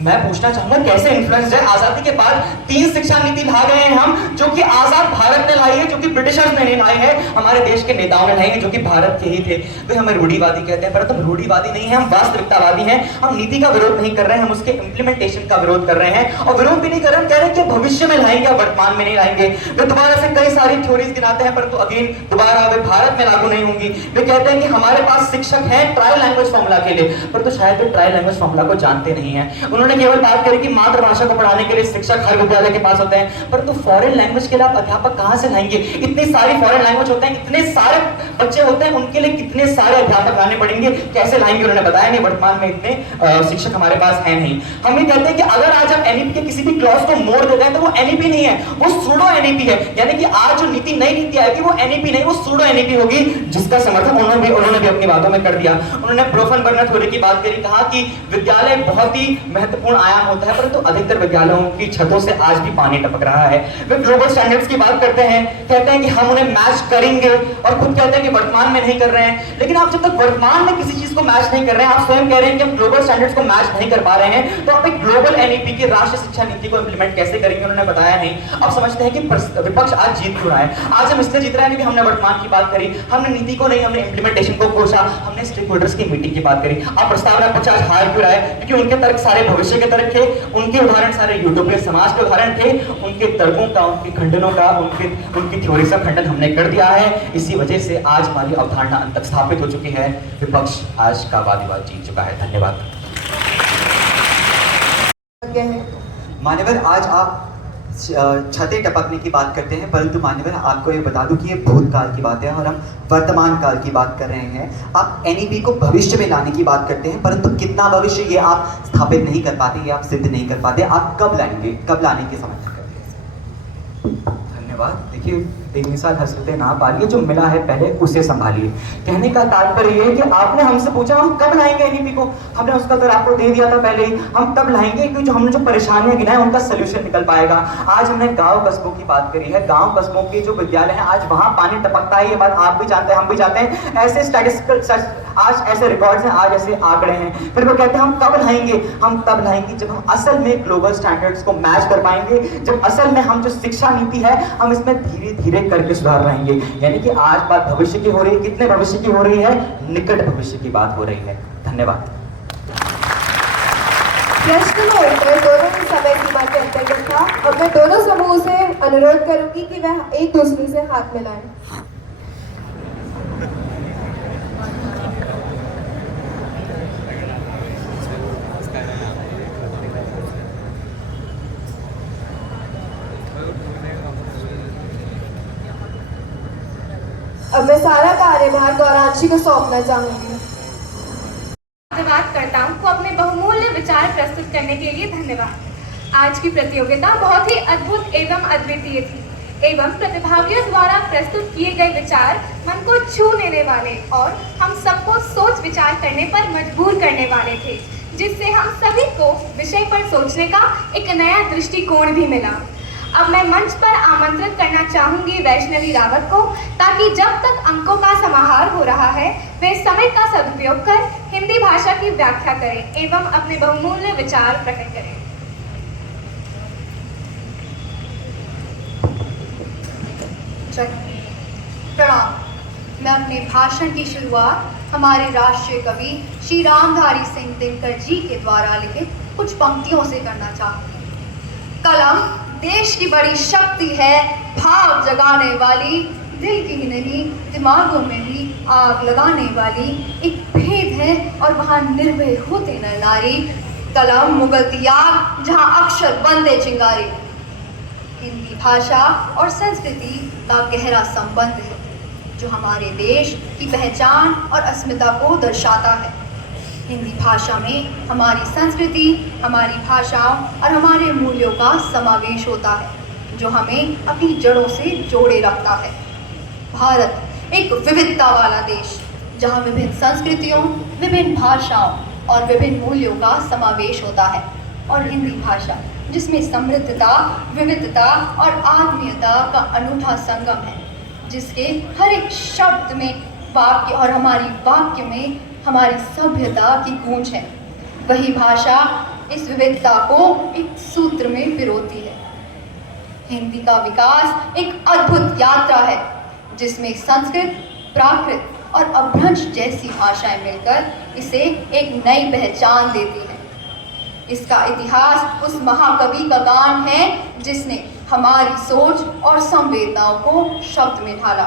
मैं पूछना चाहूंगा कैसे इन्फ्लुएंस है? आजादी के बाद 3 शिक्षा नीति ला गए हैं हम, जो कि आजाद भारत ने लाई है, जो कि ब्रिटिशर्स ने नहीं लाई है, हमारे देश के नेताओं ने लाई है, जो कि भारत के ही थे। वे हमें रूढ़िवादी कहते हैं, परंतु रूढ़िवादी नहीं है, हम वास्तविकतावादी हैं। हम नीति का विरोध नहीं कर रहे हैं, हम उसके इंप्लीमेंटेशन का विरोध कर रहे हैं, और विरोध भी नहीं कर रहे हैं, कह रहे हैं कि भविष्य में लाएंगे, वर्तमान में नहीं लाएंगे। वे दोबारा से कई सारी थ्योरीज गिनाते हैं, परंतु अगेन दोबारा वे भारत में लागू नहीं होंगी। वे कहते हैं कि हमारे पास शिक्षक हैं ट्रायल लैंग्वेज फॉर्मूला के लिए, परंतु शायद वे ट्रायल लैंग्वेज फॉर्मूला को जानते नहीं है। उन्होंने केवल बात करी कि मातृभाषा को पढ़ाने के लिए शिक्षक हर विद्यालय के पास होते हैं, परंतु फॉरेन लैंग्वेज के लिए आप अध्यापक कहां से लाएंगे? इतनी सारी फॉरेन लैंग्वेज होते हैं, इतने सारे बच्चे होते हैं, उनके लिए कितने सारे अध्यापक लाने पड़ेंगे, कैसे लाएंगे? उन्होंने बताया नहीं, वर्तमान में इतने शिक्षक हमारे पास है नहीं। हम ये कहते हैं कि अगर आज आप एनईपी के किसी भी क्लॉज को मोड़ देते हैं तो वो एनईपी नहीं है, वो सूडो एनईपी है। यानी कि आज जो नीति नई नीति आएगी वो एनईपी नहीं, वो सूडो एनईपी होगी, जिसका समर्थन उन्होंने भी अपनी बातों में कर दिया। उन्होंने ब्रोफन बर्नर थ्योरी की बात करी, कहा कि विद्यालय बहुत ही महत्वपूर्ण महत्वपूर्ण आयाम होता है, परंतु अधिकतर विद्यालयों की छतों से आज भी पानी टपक रहा है। वे ग्लोबल स्टैंडर्ड्स की बात करते हैं, कहते हैं कि हम उन्हें मैच करेंगे और खुद कहते हैं कि वर्तमान में नहीं कर रहे हैं। लेकिन आप जब तक वर्तमान में किसी चीज को मैच नहीं कर रहे हैं, आप स्वयं कह रहे हैं कि हम ग्लोबल स्टैंडर्ड्स को मैच नहीं कर पा रहे हैं, तो आप एक ग्लोबल एनईपी की राष्ट्रीय शिक्षा नीति को इंप्लीमेंट कैसे करेंगे, उन्होंने बताया नहीं। अब समझते हैं कि विपक्ष आज जीत क्यों रहा है। आज हम इसलिए जीत रहे हैं क्योंकि हमने वर्तमान की बात करी, हमने नीति को नहीं, हमने इंप्लीमेंटेशन को कोसा, हमने स्टेक होल्डर्स की मीटिंग की बात करी। अब प्रस्तावना पक्ष आज हार क्यों रहा है? क्योंकि उनके तर्क सारे भविष्य के तर्क थे, उनके उदाहरण सारे यूटोपियन समाज के उदाहरण थे, उनके तर्कों का, उनके खंडनों का, उनकी थ्योरीज का खंडन हमने कर दिया है। इसी वजह से आज हमारी अवधारणा अंत तक स्थापित हो चुकी है। विपक्ष आज का वाद विवाद जीत चुका है। धन्यवाद। मान्यवर, आज आप छतें टपकने की बात करते हैं, परंतु मान्यवर आपको ये बता दूं कि ये भूतकाल की बात है और हम वर्तमान काल की बात कर रहे हैं। आप एनईपी को भविष्य में लाने की बात करते हैं, परंतु कितना भविष्य ये आप स्थापित नहीं कर पाते, ये आप सिद्ध नहीं कर पाते। आप कब लाएंगे, कब लाने की समर्थन करते हैं? धन्यवाद। देखिए, बेमिसाल हसरतें ना पालिए, जो मिला है पहले उसे संभालिए। कहने का तात्पर्य ये है कि आपने हमसे पूछा हम कब लाएंगे एनईपी को, हमने उसका उत्तर आपको दे दिया था पहले ही। हम तब लाएंगे कि जो हमने जो परेशानियां गिनाई उनका सोल्यूशन निकल पाएगा। आज हमने गांव कस्बों की बात करी है, गांव कस्बों के जो विद्यालय हैं आज वहां पानी टपकता है, ये बात आप भी जानते हैं, हम भी जानते हैं। ऐसे स्टैटिस्टिकल आज ऐसे रिकॉर्ड्स हैं, आज ऐसे आंकड़े हैं। फिर वो कहते हैं हम कब लाएंगे? हम तब लाएंगे जब हम असल में ग्लोबल स्टैंडर्ड्स को मैच कर पाएंगे, जब असल में हम जो शिक्षा नीति है हम इसमें धीरे धीरे करके सुधार रहेंगे। यानी कि आज बात भविष्य की हो रही है, कितने भविष्य की हो रही है? निकट भविष्य की बात हो रही है। धन्यवाद। प्रश्न में उत्तर दोनों की समय सीमा के अंतर्गत था। अब मैं दोनों समूह से अनुरोध करूंगी कि वह एक दूसरे से हाथ मिलाएं। अब मैं सारा कार्यभार गौरांशी को सौंपना चाहूंगी। धन्यवादकर्ताओं को अपने बहुमूल्य विचार प्रस्तुत करने के लिए धन्यवाद। आज की प्रतियोगिता बहुत ही अद्भुत एवं अद्वितीय थी एवं प्रतिभागियों द्वारा प्रस्तुत किए गए विचार मन को छू लेने वाले और हम सबको सोच विचार करने पर मजबूर करने वाले थे, जिससे हम सभी को विषय पर सोचने का एक नया दृष्टिकोण भी मिला। अब मैं मंच पर आमंत्रित करना चाहूंगी वैष्णवी रावत को, ताकि जब तक अंकों का समाहार हो रहा है वे समय का सदुपयोग कर हिंदी भाषा की व्याख्या करें एवं अपने बहुमूल्य विचार प्रकट करें। प्रणाम। मैं अपने भाषण की शुरुआत हमारे राष्ट्रीय कवि श्री रामधारी सिंह दिनकर जी के द्वारा लिखित कुछ पंक्तियों से करना चाहूंगी। कलम देश की बड़ी शक्ति है, भाव जगाने वाली, दिल की ही नहीं दिमागों में भी आग लगाने वाली। एक भेद है और वहाँ निर्भय होते नर नारी, कलम मुगलती आग जहाँ अक्षर बनते चिंगारी। हिंदी भाषा और संस्कृति का गहरा संबंध है जो हमारे देश की पहचान और अस्मिता को दर्शाता है। हिंदी भाषा में हमारी संस्कृति, हमारी भाषाओं और हमारे मूल्यों का समावेश होता है जो हमें अपनी जड़ों से जोड़े रखता है। भारत एक विविधता वाला देश जहाँ विभिन्न संस्कृतियों, विभिन्न भाषाओं और विभिन्न मूल्यों का समावेश होता है, और हिंदी भाषा जिसमें समृद्धता, विविधता और आत्मीयता का अनूठा संगम है, जिसके हर एक शब्द में वाक्य और हमारी वाक्य में हमारी सभ्यता की गूंज है। वही भाषा इस विविधता को एक सूत्र में पिरोती है। हिंदी का विकास एक अद्भुत यात्रा है जिसमें संस्कृत, प्राकृत और अपभ्रंश जैसी भाषाएं मिलकर इसे एक नई पहचान देती हैं। इसका इतिहास उस महाकवि का गान है जिसने हमारी सोच और संवेदनाओं को शब्द में ढाला।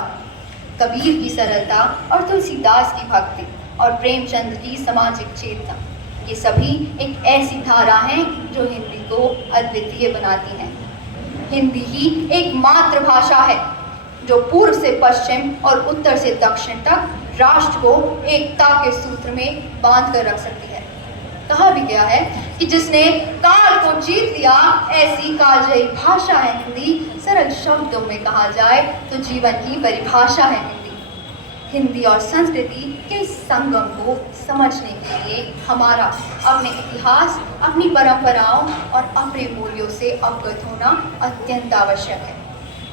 कबीर की सरलता और तुलसीदास की भक्ति और प्रेमचंद की सामाजिक चेतना, ये सभी एक ऐसी धारा हैं जो हिंदी को अद्वितीय बनाती हैं। हिंदी ही एक मातृभाषा है जो पूर्व से पश्चिम और उत्तर से दक्षिण तक राष्ट्र को एकता के सूत्र में बांध कर रख सकती है। कहा भी गया है कि जिसने काल को जीत लिया ऐसी कालजयी भाषा है हिंदी। सरल शब्दों में कहा जाए तो जीवन की परिभाषा है हिंदी। हिंदी और संस्कृति के इस संगम को समझने के लिए हमारा अपने इतिहास, अपनी परंपराओं और अपने मूल्यों से अवगत होना अत्यंत आवश्यक है।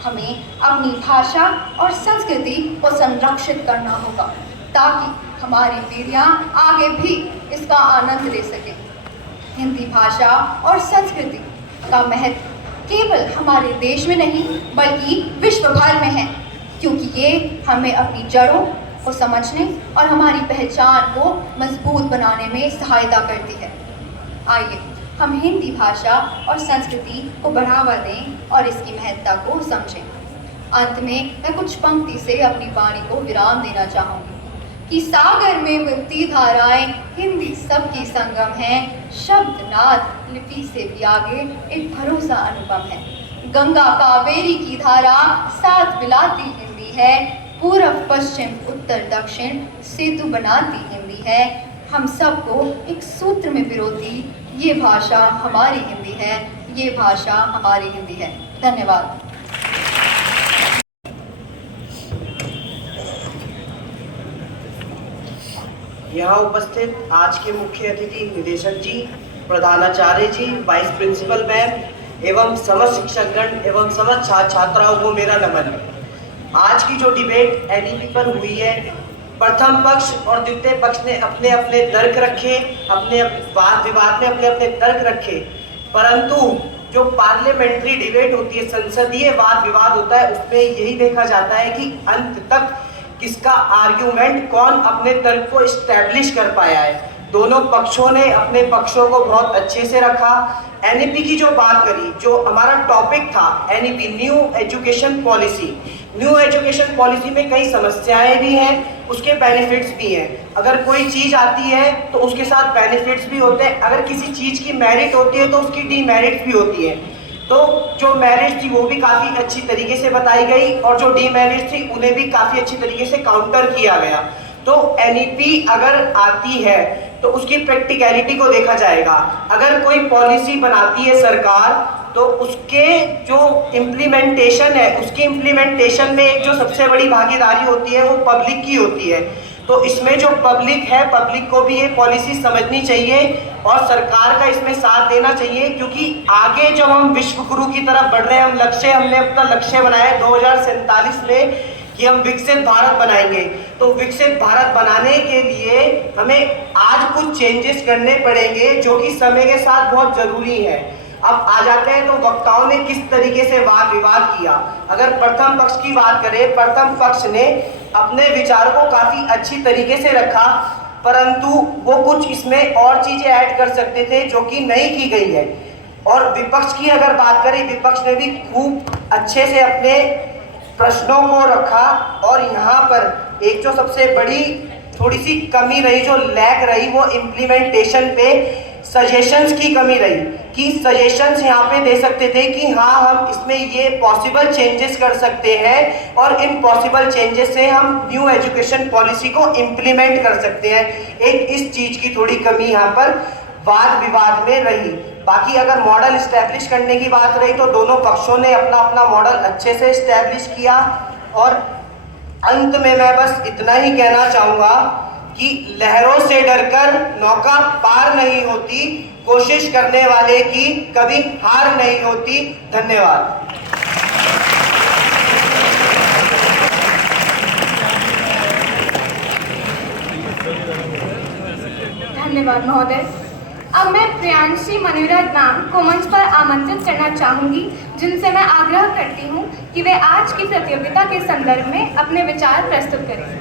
हमें अपनी भाषा और संस्कृति को संरक्षित करना होगा ताकि हमारी पीढ़ियां आगे भी इसका आनंद ले सकें। हिंदी भाषा और संस्कृति का महत्व केवल हमारे देश में नहीं बल्कि विश्व भर में है, क्योंकि ये हमें अपनी जड़ों को समझने और हमारी पहचान को मजबूत बनाने में सहायता करती है। आइए हम हिंदी भाषा और संस्कृति को बढ़ावा दें और इसकी महत्ता को समझें। अंत में मैं कुछ पंक्ति से अपनी वाणी को विराम देना चाहूँगी कि सागर में मिलती धाराएं हिंदी सबकी संगम है, शब्द नाद लिपि से भी आगे एक भरोसा अनुपम है। गंगा कावेरी की धारा साथ मिलाती हिंदी है, पूर्व पश्चिम उत्तर दक्षिण सेतु बनाती हिंदी है। हम सबको एक सूत्र में पिरोती ये भाषा हमारी हिंदी है, ये भाषा हमारी हिंदी है। धन्यवाद। यहाँ उपस्थित आज के मुख्य अतिथि निदेशक जी, प्रधानाचार्य जी, वाइस प्रिंसिपल मैम एवं समस्त शिक्षकगण एवं समस्त छात्र छात्राओं को मेरा नमन। आज की जो डिबेट एनईपी पर हुई है, प्रथम पक्ष और द्वितीय पक्ष ने अपने अपने तर्क रखे, अपने वाद विवाद में अपने अपने तर्क रखे, परंतु जो पार्लियामेंट्री डिबेट होती है, संसदीय वाद विवाद होता है, उसमें यही देखा जाता है कि अंत तक किसका आर्ग्यूमेंट, कौन अपने तर्क को इस्टेब्लिश कर पाया है। दोनों पक्षों ने अपने पक्षों को बहुत अच्छे से रखा। एनईपी की जो बात करी, जो हमारा टॉपिक था NEP new education policy, new education policy में कई समस्याएं भी हैं, उसके बेनिफिट्स भी हैं। अगर कोई चीज़ आती है तो उसके साथ बेनिफिट्स भी होते हैं, अगर किसी चीज़ की मेरिट होती है तो उसकी डीमेरिट्स भी होती है। तो जो मेरिट थी वो भी काफ़ी अच्छी तरीके से बताई गई और जो डीमेरिट थी उन्हें भी काफ़ी अच्छी तरीके से काउंटर किया गया। तो एनईपी अगर आती है तो उसकी प्रैक्टिकलिटी को देखा जाएगा। अगर कोई पॉलिसी बनाती है सरकार तो उसके जो इम्प्लीमेंटेशन है, उसकी इम्प्लीमेंटेशन में एक जो सबसे बड़ी भागीदारी होती है वो पब्लिक की होती है। तो इसमें जो पब्लिक है, पब्लिक को भी ये पॉलिसी समझनी चाहिए और सरकार का इसमें साथ देना चाहिए, क्योंकि आगे जब हम विश्व गुरु की तरफ बढ़ रहे हैं, हमने अपना लक्ष्य बनाया 2047 में कि हम विकसित भारत बनाएंगे। तो विकसित भारत बनाने के लिए हमें आज कुछ चेंजेस करने पड़ेंगे जो कि समय के साथ बहुत जरूरी है। अब आ जाते हैं तो वक्ताओं ने किस तरीके से वाद विवाद किया। अगर प्रथम पक्ष की बात करें, प्रथम पक्ष ने अपने विचारों को काफी अच्छी तरीके से रखा, परंतु वो कुछ इसमें और चीजें ऐड कर सकते थे जो कि नहीं की गई है। और विपक्ष की अगर बात करें, विपक्ष ने भी खूब अच्छे से अपने प्रश्नों को रखा और यहाँ पर एक जो सबसे बड़ी थोड़ी सी कमी रही, जो लैग रही, वो इम्प्लीमेंटेशन पे सजेशंस की कमी रही कि सजेशंस यहाँ पे दे सकते थे कि हाँ हम इसमें ये पॉसिबल चेंजेस कर सकते हैं और इन पॉसिबल चेंजेस से हम न्यू एजुकेशन पॉलिसी को इम्प्लीमेंट कर सकते हैं। एक इस चीज़ की थोड़ी कमी यहाँ पर वाद विवाद में रही। बाकी अगर मॉडल इस्टेब्लिश करने की बात रही तो दोनों पक्षों ने अपना अपना मॉडल अच्छे से इस्टेब्लिश किया। और अंत में मैं बस इतना ही कहना चाहूँगा कि लहरों से डरकर नौका पार नहीं होती, कोशिश करने वाले की कभी हार नहीं होती। धन्यवाद। धन्यवाद महोदय। अब मैं प्रियांशी मनीरा नाम को मंच पर आमंत्रित करना चाहूंगी, जिनसे मैं आग्रह करती हूं कि वे आज की प्रतियोगिता के संदर्भ में अपने विचार प्रस्तुत करें।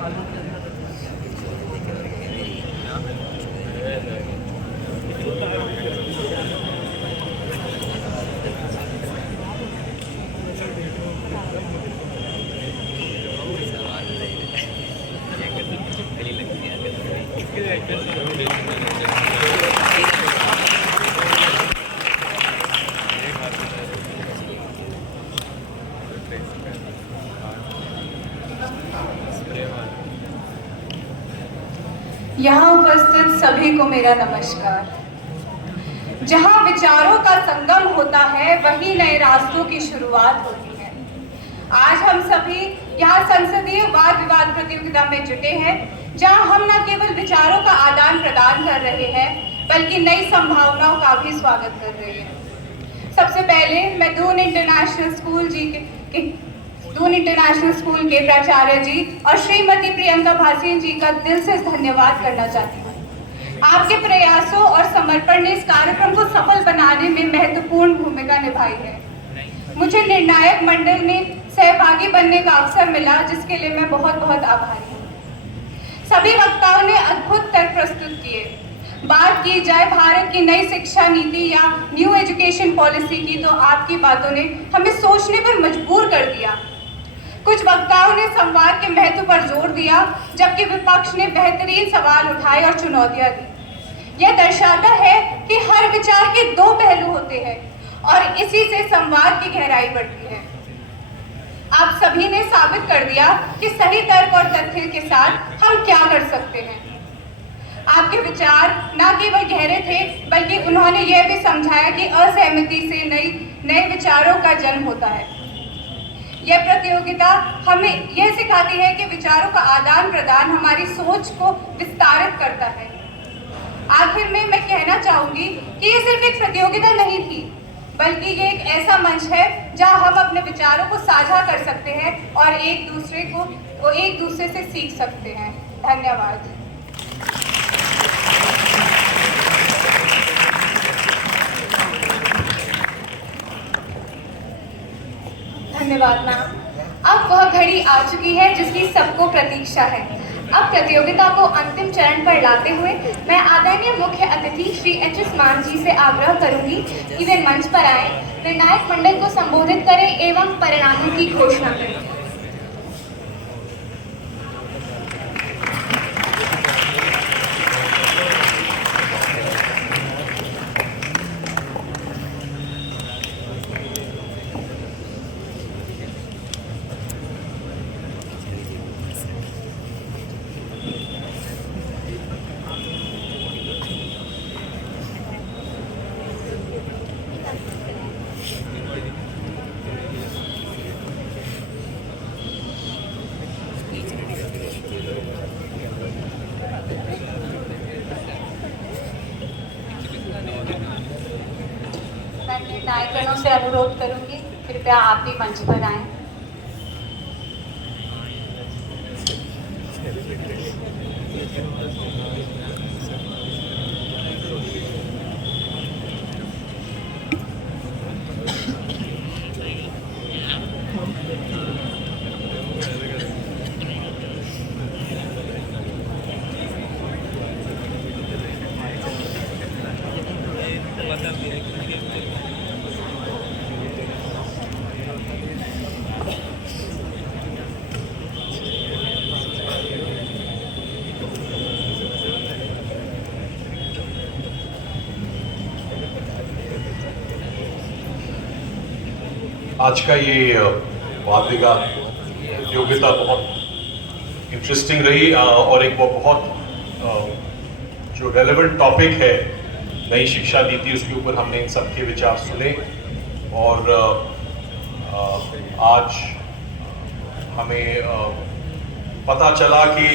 यहाँ उपस्थित सभी को मेरा नमस्कार। जहाँ विचारों का संगम होता है वहीं नए रास्तों की शुरुआत होती है। आज हम सभी यहाँ संसदीय वाद विवाद प्रतियोगिता में जुटे हैं। जहां हम न केवल विचारों का आदान प्रदान कर रहे हैं बल्कि नई संभावनाओं का भी स्वागत कर रहे हैं। सबसे पहले मैं दून इंटरनेशनल स्कूल के प्राचार्य जी और श्रीमती प्रियंका भासीन जी का दिल से धन्यवाद करना चाहती हूँ। आपके प्रयासों और समर्पण ने इस कार्यक्रम को सफल बनाने में महत्वपूर्ण भूमिका निभाई है। मुझे निर्णायक मंडल में सहभागी बनने का अवसर मिला, जिसके लिए मैं बहुत बहुत आभारी हूँ। सभी वक्ताओं ने अद्भुत तर्क प्रस्तुत किए। बात की जाए भारत की नई शिक्षा नीति या न्यू एजुकेशन पॉलिसी की, तो आपकी बातों ने हमें सोचने पर मजबूर कर दिया। कुछ वक्ताओं ने संवाद के महत्व पर जोर दिया, जबकि विपक्ष ने बेहतरीन सवाल उठाए और चुनौतियां दी। यह दर्शाता है कि हर विचार के दो पहलू होते हैं और इसी से संवाद की गहराई बढ़ती है। आप सभी ने साबित कर दिया कि सही तर्क और तथ्य के साथ हम क्या कर सकते हैं। आपके विचार न केवल गहरे थे, बल्कि उन्होंने यह भी समझाया कि असहमति से नए विचारों का जन्म होता है। यह प्रतियोगिता हमें यह सिखाती है कि विचारों का आदान प्रदान हमारी सोच को विस्तारित करता है। आखिर में मैं कहना चाहूंगी कि ये सिर्फ एक प्रतियोगिता नहीं थी, बल्कि ये एक ऐसा मंच है जहां हम अपने विचारों को साझा कर सकते हैं और एक दूसरे से सीख सकते हैं। धन्यवाद। धन्यवाद मैम। अब वह घड़ी आ चुकी है जिसकी सबको प्रतीक्षा है। अब प्रतियोगिता को अंतिम चरण पर लाते हुए मैं आदरणीय मुख्य अतिथि श्री एच.एस. मान जी से आग्रह करूंगी कि वे मंच पर आए, निर्णायक मंडल को संबोधित करें एवं परिणामों की घोषणा करें। निर्णायकगणों से अनुरोध करूंगी, कृपया आप भी मंच पर आएं। आज का ये वार्तिका प्रतियोगिता बहुत इंटरेस्टिंग रही और एक बहुत जो रेलेवेंट टॉपिक है नई शिक्षा नीति, उसके ऊपर हमने इन सबके विचार सुने और आज हमें पता चला कि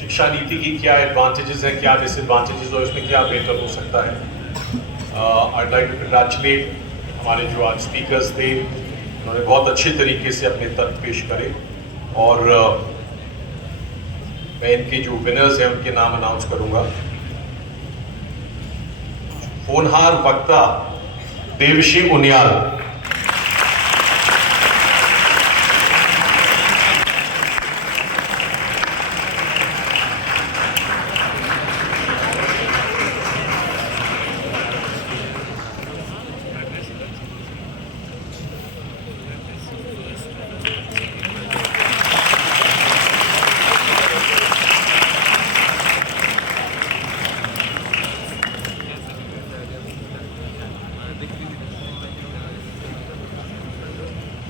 शिक्षा नीति की क्या एडवांटेजेस हैं, क्या डिसएडवांटेजेस और इसमें क्या बेहतर हो सकता है। I'd like to congratulate हमारे जो आज स्पीकर्स थे, उन्होंने बहुत अच्छे तरीके से अपने तर्क पेश करे और मैं इनके जो विनर्स हैं उनके नाम अनाउंस करूंगा। होनहार वक्ता देवशी उनियाल,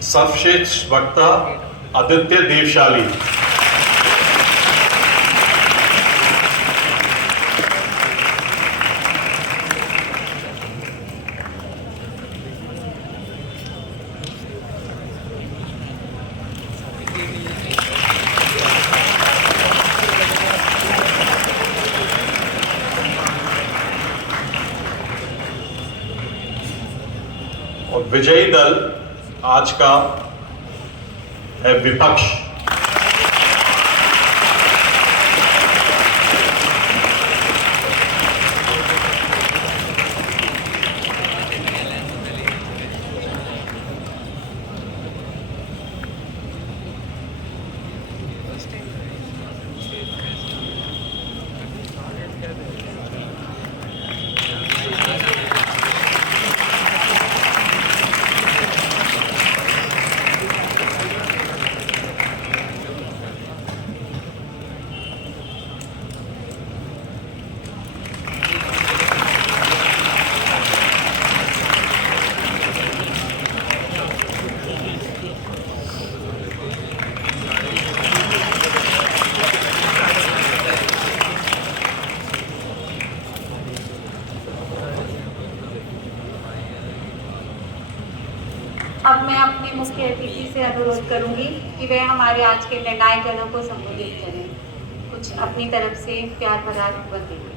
सर्वश्रेष्ठ वक्ता आदित्य देवशाली, और विजयी दल आज का है विपक्ष। अब मैं अपने मुख्य अतिथि से अनुरोध करूंगी कि वे हमारे आज के निर्णायक गणों को संबोधित करें, कुछ अपनी तरफ से प्यार भरा दें।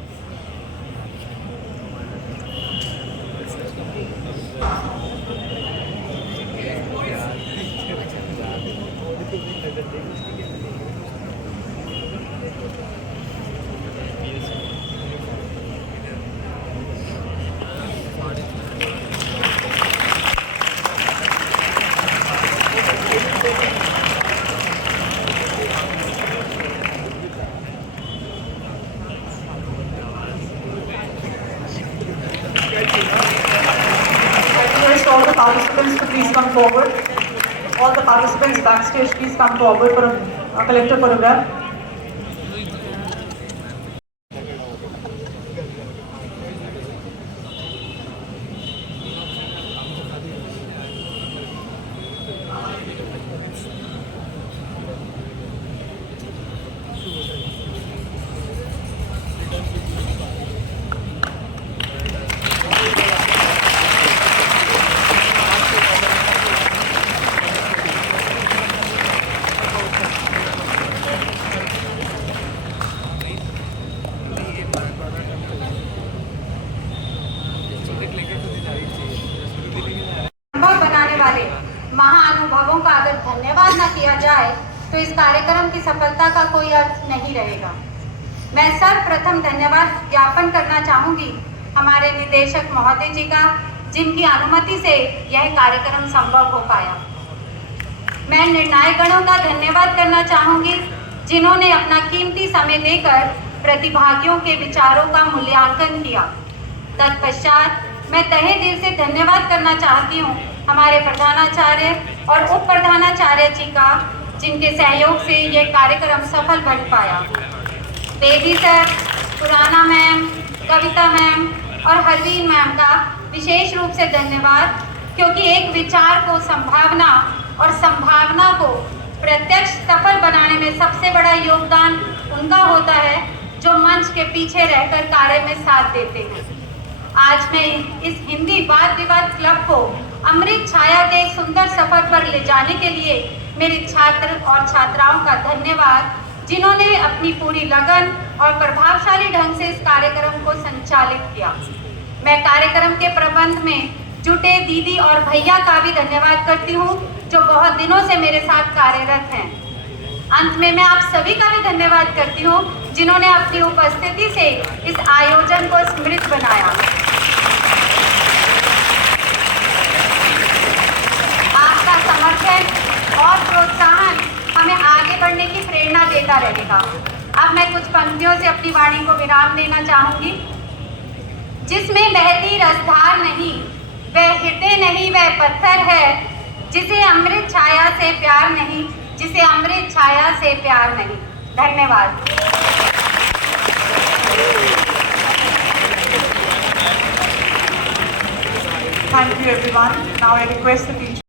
All the participants to please come forward. All the participants backstage, please come forward for a collective photograph. बनाने वाले महाअनुभवों का अगर धन्यवाद न किया जाए तो इस कार्यक्रम की सफलता का कोई अर्थ नहीं रहेगा। मैं सर्वप्रथम धन्यवाद ज्ञापन करना चाहूंगी हमारे निदेशक महोदय जी का, जिनकी अनुमति से यह कार्यक्रम संभव हो पाया। मैं निर्णायक गणों का धन्यवाद करना चाहूंगी जिन्होंने अपना कीमती समय देकर प्रतिभागियों के विचारों का मूल्यांकन किया। तत्पश्चात मैं तहे दिल से धन्यवाद करना चाहती हूँ हमारे प्रधानाचार्य और उप प्रधानाचार्य जी का, जिनके सहयोग से ये कार्यक्रम सफल बन पाया। बेदी सर, पुराना मैम, कविता मैम और हरवीन मैम का विशेष रूप से धन्यवाद, क्योंकि एक विचार को संभावना और संभावना को प्रत्यक्ष सफल बनाने में सबसे बड़ा योगदान उनका होता है जो मंच के पीछे रहकर कार्य में साथ देते हैं। आज मैं इस हिंदी वाद विवाद क्लब को अमृत छाया के सुंदर सफर पर ले जाने के लिए मेरे छात्र और छात्राओं का धन्यवाद, जिन्होंने अपनी पूरी लगन और प्रभावशाली ढंग से इस कार्यक्रम को संचालित किया। मैं कार्यक्रम के प्रबंध में जुटे दीदी और भैया का भी धन्यवाद करती हूँ, जो बहुत दिनों से मेरे साथ कार्यरत हैं। अंत में मैं आप सभी का भी धन्यवाद करती हूँ जिन्होंने अपनी उपस्थिति से इस आयोजन को स्मृत बनाया। आपका समर्थन और प्रोत्साहन हमें आगे बढ़ने की प्रेरणा देता रहेगा। अब मैं कुछ पंक्तियों से अपनी वाणी को विराम देना चाहूंगी। जिसमें बहती रसधार नहीं, वह हृदय नहीं, वह पत्थर है, जिसे अमृत छाया से प्यार नहीं, जिसे अमृत छाया से प्यार नहीं। धन्यवाद। Thank you everyone. Now I request the teacher.